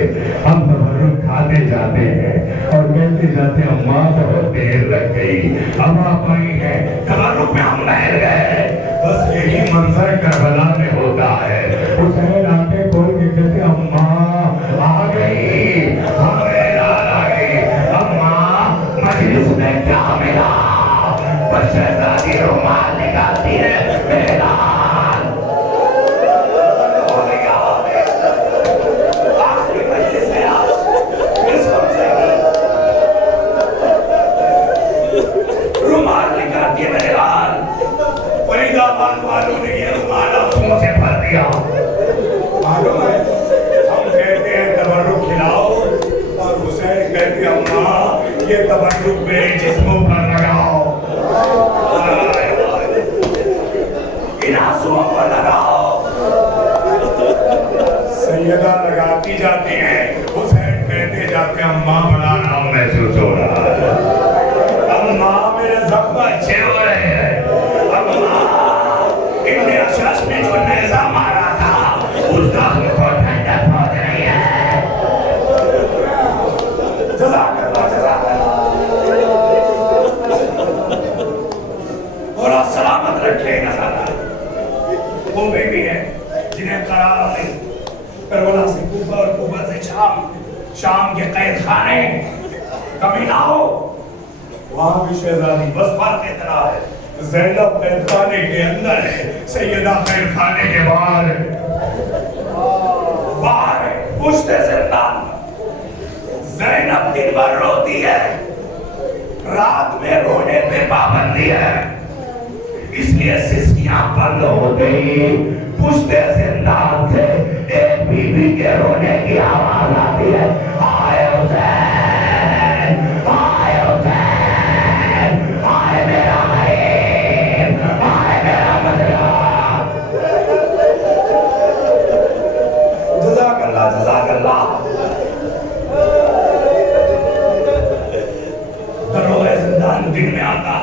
ہم تبرک کھاتے جاتے ہیں اور کہتے جاتے ہیں اماں بہت دیر لگ گئی، اب آپ آئی ہیں، تبرک میں ہم رہ گئے. بس یہی منظر کربلا میں ہوتا ہے. حسین آنکھیں کھول کے کہتے اماں آ گئی، ہمیں رات آ گئی. اماں مجلس میں کیا ملا؟ بس شہزادی رومال نکالتی ہے، میرا والوں نے یہ رومال آنسوؤں سے بھر دیا. معلوم ہے ہم کہتے ہیں تبرک کھلاؤ، اور حسین کہتے ہیں اماں یہ تبرک میرے جسموں پر لگاؤ، ان آنسوؤں پر لگاؤ. سیدہ لگاتی جاتی ہیں، حسین کہتے جاتے ہیں اماں بڑا آرام محسوس ہو رہا ہے، اماں میرے زخم اچھے ہو رہے ہیں. ابن اشعث نے جو نیزہ مارا تھا اس زخم کو ٹھنڈک پہنچ رہی ہے. جزاک اللہ، جزاک اللہ. اور سلامت رکھے گا سارا. وہ بیٹی ہے جنہیں قرار نہیں، کربلا سے کوفہ اور کوفہ سے شام کے قید خانے کبھی نہ ہو، وہاں بھی شہزادی. بس فرق اتنا ہے، زینب قید خانے کے اندر ہے، سیدہ قید خانے کے باہر ہے. باہر ہے پشت زندان. زینب دن بھر روتی ہے، رات میں رونے پہ پابندی ہے، اس لیے سسکیاں بند ہو گئی. پشت زندان سے ایک بیوی کے رونے کی آواز آتی ہے، آئے حسین، آئے حسین، آئے میرا غریب، آئے میرا مظلوم. جزاک اللہ، جزاک اللہ. دروغ زندان دن میں آتا،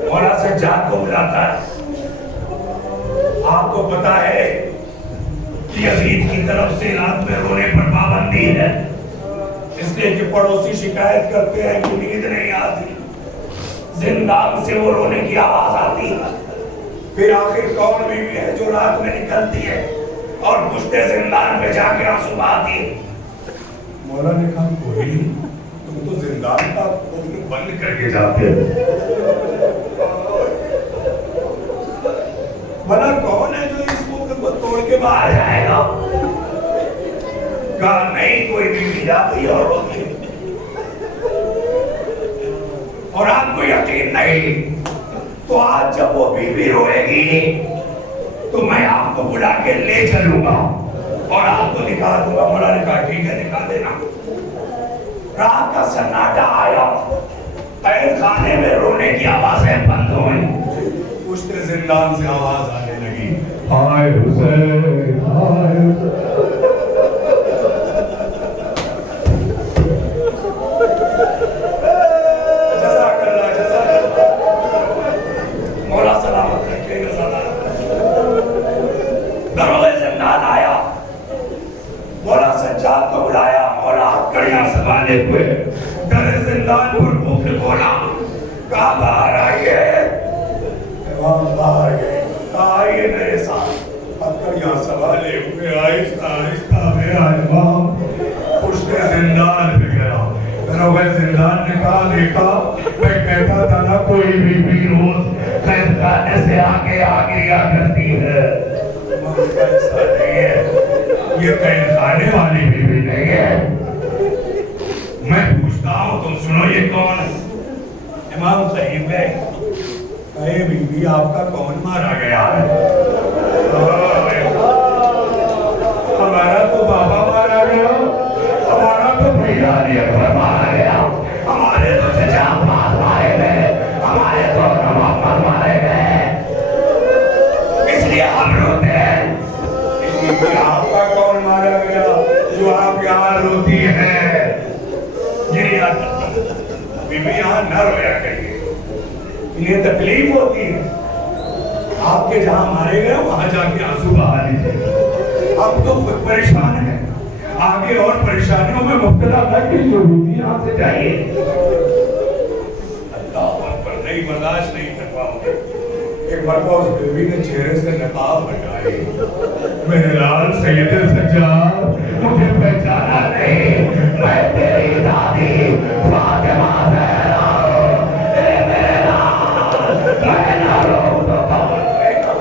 مولا سجاد کو بلاتا ہے. آپ کو پتا ہے کہ یزید کی طرف سے رات میں رونے پر پابندی ہے، اس لیے کہ پڑوسی شکایت کرتے ہیں کہ نیند نہیں آتی، زندان سے وہ رونے کی آواز آتی ہے. پھر آخر کون بیوی ہے جو رات میں نکلتی ہے اور پشت زندان پہ جا کے آنسو بہاتی ہے؟ مولا نے کہا کوئی نہیں، تم تو زندان کا بند کر کے جاتے بھلا کون ہے جو اس کو توڑ کے باہر جائے گا؟ کہا نہیں، کوئی بیوی جاتی اور روتی ہے. اور آپ کو یقین نہیں تو آج جب وہ بیوی روئے گی تو میں آپ کو بلا کے لے چلوں گا اور آپ کو دکھا دوں گا. مولا نے کہا ٹھیک ہے، دکھا دینا. رات کا سناٹا آیا، قید خانے میں رونے کی آوازیں بند ہوئی. پشت زندان سے آواز آنے لگی، ہائے حسین، ہائے حسین. جزاک اللہ، جزاک اللہ. مولا سلامت رکھے گا سارا. دروغ زندان آیا، مولا سجاد کو بلایا. مولا کڑیاں سنبھالے ہوئے در زندان پر قفل کھولا، کہا باہر آئیے. باہر گئے، آئیے میرے ساتھ. اب کڑیاں سنبھالے ہوئے آہستہ آہستہ میرا امام زندان پہ گیا. دروغ زندان نے کہا دیکھا میں کہتا تھا نا کوئی بھی روز قید خانے سے آگے آ کرتی ہے. ایسا نہیں ہے, یہ قید خانے والی بیوی نہیں ہے. میں پوچھتا ہوں تم سنو یہ کون ہے؟ امام صحیح ہے. اے بیوی آپ کا کون مارا گیا ہے؟ ہمارا تو بابا مارا گیا, ہمارا تو بھیا علی اکبر مارا گیا, ہمارے تو چچا عباس مارے گئے, ہمارے تو محمد مارے گئے, اس لیے ہم روتے ہیں. آپ کا کون مارا گیا جو آپ یہاں روتی ہیں؟ یہ یاد رکھنا بیوی یہاں نہ رویا کریے, انہیں تکلیف ہوتی ہے. آپ کے جہاں مارے گئے وہاں جا کے آنسو بہا لیجیے. اب تو خود پریشان ہیں, آگے اور پریشانیوں میں مبتلا نہ کیجیے, یہاں سے جائیے. اللہ اکبر, نہیں برداشت نہیں کر پاؤ گے. ایک مرتبہ اس بیوی نے چہرے سے نقاب ہٹائی. میرے لال سید سجاد مجھے پہچانا نہیں, میں تیری دادی فاطمہ زہرا ہوں. میرے لال میں نہ رو تو کون رہے گا.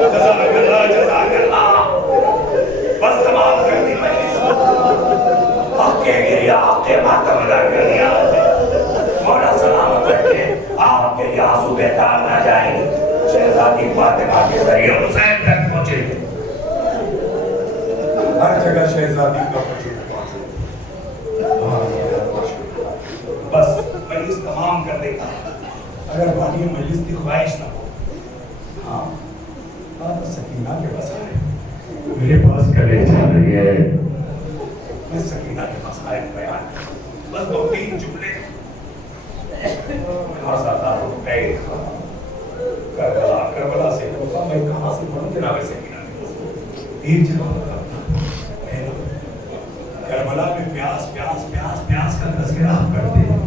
جزاک اللہ, جزاک اللہ. بس تمام کر دی مجلس, حق کے گریا حق کے ماتم ادا کر دیا. مولا سلامت رکھے آپ کے یہ آنسو بیکار نہ جائیں. شہزادی فاطمہ کے ذریعے حسین تک پہنچے, ہر جگہ شہزادی کا وجود پہنچے. بس مجلس تمام کر دے گا اگر بانی مجلس کی خواہش نہ ہو. ہاں بات سکینہ کے مسائل میرے پاس کلیجہ نہیں ہے, میں سکینہ کے مسائل بیان بس 2-3 جملے. بہت زیادہ ہو گئے کربلا سے کوفہ میں کہاں سے پڑھوں جناب سکینہ نے ایک جگہ کربلا میں پیاس کا تذکرہ کرتے ہیں,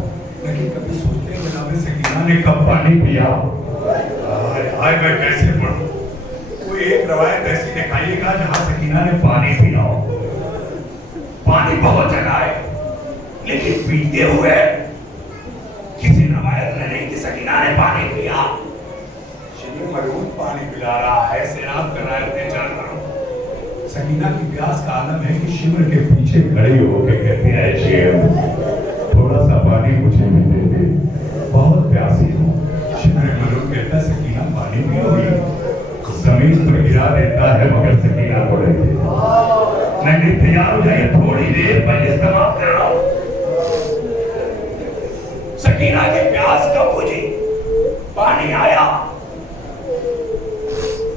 لیکن کبھی سوچتے ہیں جناب سکینہ نے کب پانی پیا. آئے میں کیسے پڑھوں؟ کوئی ایک روایت ایسی دکھائیے گا جہاں سکینہ نے پانی پیا ہو. پانی بہت جگہ ہے لیکن پیتے ہوئے کسی روایت میں نہیں کہ سکینہ نے پانی پیا. شریف مرود پانی پلا رہا ہے, سیراب کر رہا ہے اپنے جانوروں. سکینہ کی پیاس کا عالم ہے کہ شمر کے پیچھے کھڑی ہو کے کہتی ہے شیخ تھوڑا سا پانی مجھے بھی دے دے, بہت پیاسی ہوں. شمر مرود کہتا ہے سکینہ پانی پیو گی؟ زمین پر گرا دیتا ہے مگر سکینہ کو رہتے. نہیں تیار ہو جائیے, تھوڑی دیر میں استعمال کر رہا ہوں. سکینہ کی پیاس کب بجھی؟ پانی آیا.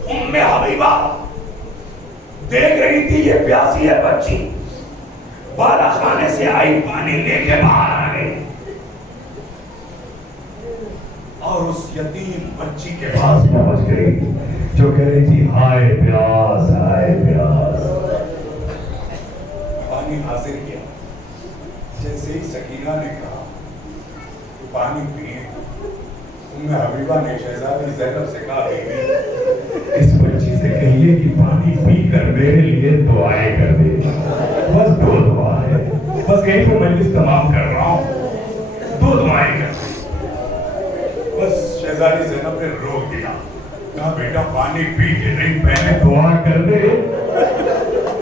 ام حبیبہ دیکھ رہی تھی یہ پیاسی ہے بچی, بالا خانے سے آئی, پانی لے کے باہر آ گئی اور اس یتیم بچی کے پاس پہنچ گئی جو کہہ رہی تھی ہائے پیاس ہائے پیاس. پانی حاضر کیا. جیسے ہی سکینہ نے کہا کہ پانی پیئے, ام حبیبہ نے شہزادی زینب سے کہا اس بچی سے کہیے کہ پانی پی کر میرے لیے دعائیں کر دے. بس 2 دعا ہے, بس یہی تو مجلس تمام کر رہا ہوں, 2 دعائیں کر دے. بس شہزادی زینب نے روک دیا, کہا بیٹا پانی پی کے نہیں, پہلے دعا کر دے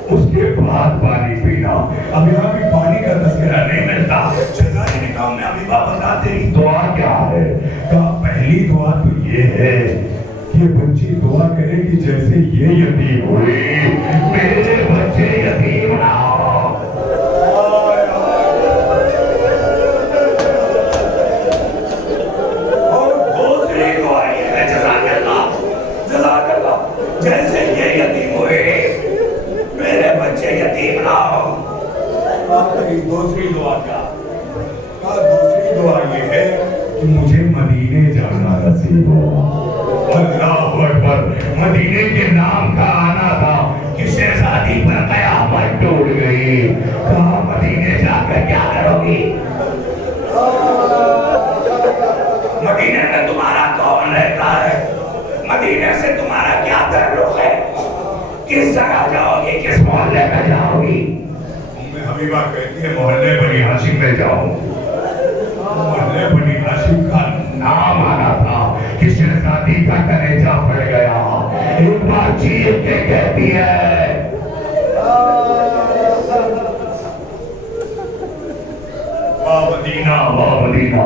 اس کے بعد پانی پینا. اب یہاں بھی پانی کا تذکرہ نہیں ملتا. شہزادی نے کہا میں ابھی بتا تیری دعا کیا ہے؟ کہا پہلی دعا تو یہ ہے کہ بچی دعا کرے کہ جیسے یہ یتیم ہوئی میرے بچے یتیم نہ ہو. اور دوسری دعا یہ ہے جزاک اللہ, جیسے یہ یتیم ہوئے میرے بچے یتیم نہ ہو. دوسری دعا کیا؟ دوسری دعا یہ ہے کہ مجھے مدینے جانا نصیب ہو. اللہ اکبر, مدینے کے نام کا آنا تھا کہ شہزادی پر قیامت ٹوٹ گئی. کہا مدینے جا کر کیا کرو گی؟ مدینے میں تمہارا کون رہتا ہے؟ مدینے سے تمہارا کیا تعلق ہے؟ کس جگہ جاؤ گی, کس محلے میں جاؤ گی؟ حبیبہ کہتی ہے محلے بنی ہاشم میں جاؤں. محلے بنی ہاشم کا نام آنا تھا کہ شہزادی کا کلیجہ پڑ گیا. ایک بار چیخ کے کہتی ہے واہ مدینہ واہ مدینہ.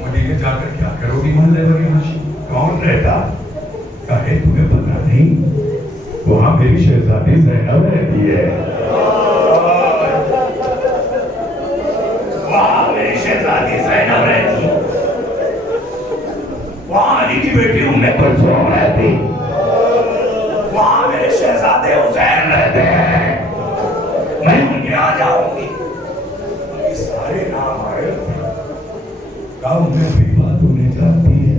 مدینے جا کر کیا کرو گی محلے بنی ہاشم؟ کون رہتا؟ کہے تمہیں پتہ نہیں وہاں میری شہزادی زینب رہتی ہے. وہاں میری شہزادی زینب رہتی. وہاں علی کی بیٹی ام کلثوم رہتی. وہاں میرے شہزادے حسین رہتے ہیں. میں ان کے آ جاؤں گی. یہ سارے نام آئے. کہا میں حبیبہ تمہیں جانتی ہے.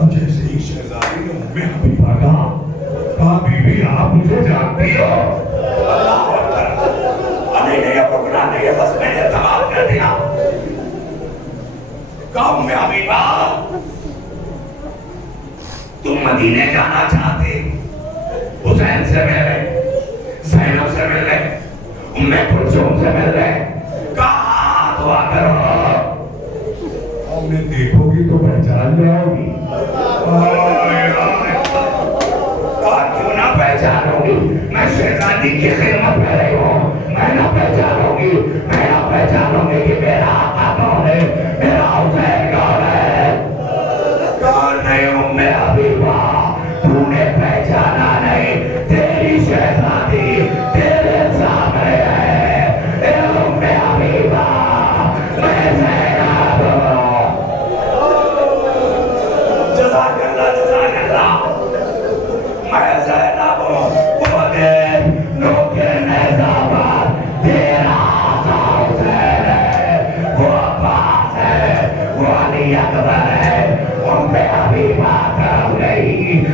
اب جیسے ہی شہزادی نے میں حبیبہ کہا بی بی آپ مجھے جانتی ہو. اللہ اکبر. نہیں اب رکنا نہیں ہے، بس میں نے تمام کر دیا. کہا میں حبیبہ تم مدینے جانا چاہتے، حسین سے ملے، زینب سے ملے، ام کلثوم سے ملے. کہا دعا کرو. اور میں دیکھو گی تو پہچان جاؤ گی. کیوں نہ پہچانوں گی؟ میں شہزادی کی خدمت میں رہی ہوں. میں نہ پہچانوں گی. میں نہ پہچانوں گی کہ میرا آقا کون ہے، میرا حسین کون ہے. کون نہیں ام حبیبہ، تو نے پہچانا نہیں. تیری شہزادی تیرے سامنے ہے. اے ام حبیبہ میں زینب ہوں. جزاک اللہ جزاک اللہ. میں زینب ہوں. وہ دن نوکر نظامت تیرا آقا حسین ہے. وہ عباس ہے، وہ علی اکبر ہے. ام حبیبہ کرم نہیں.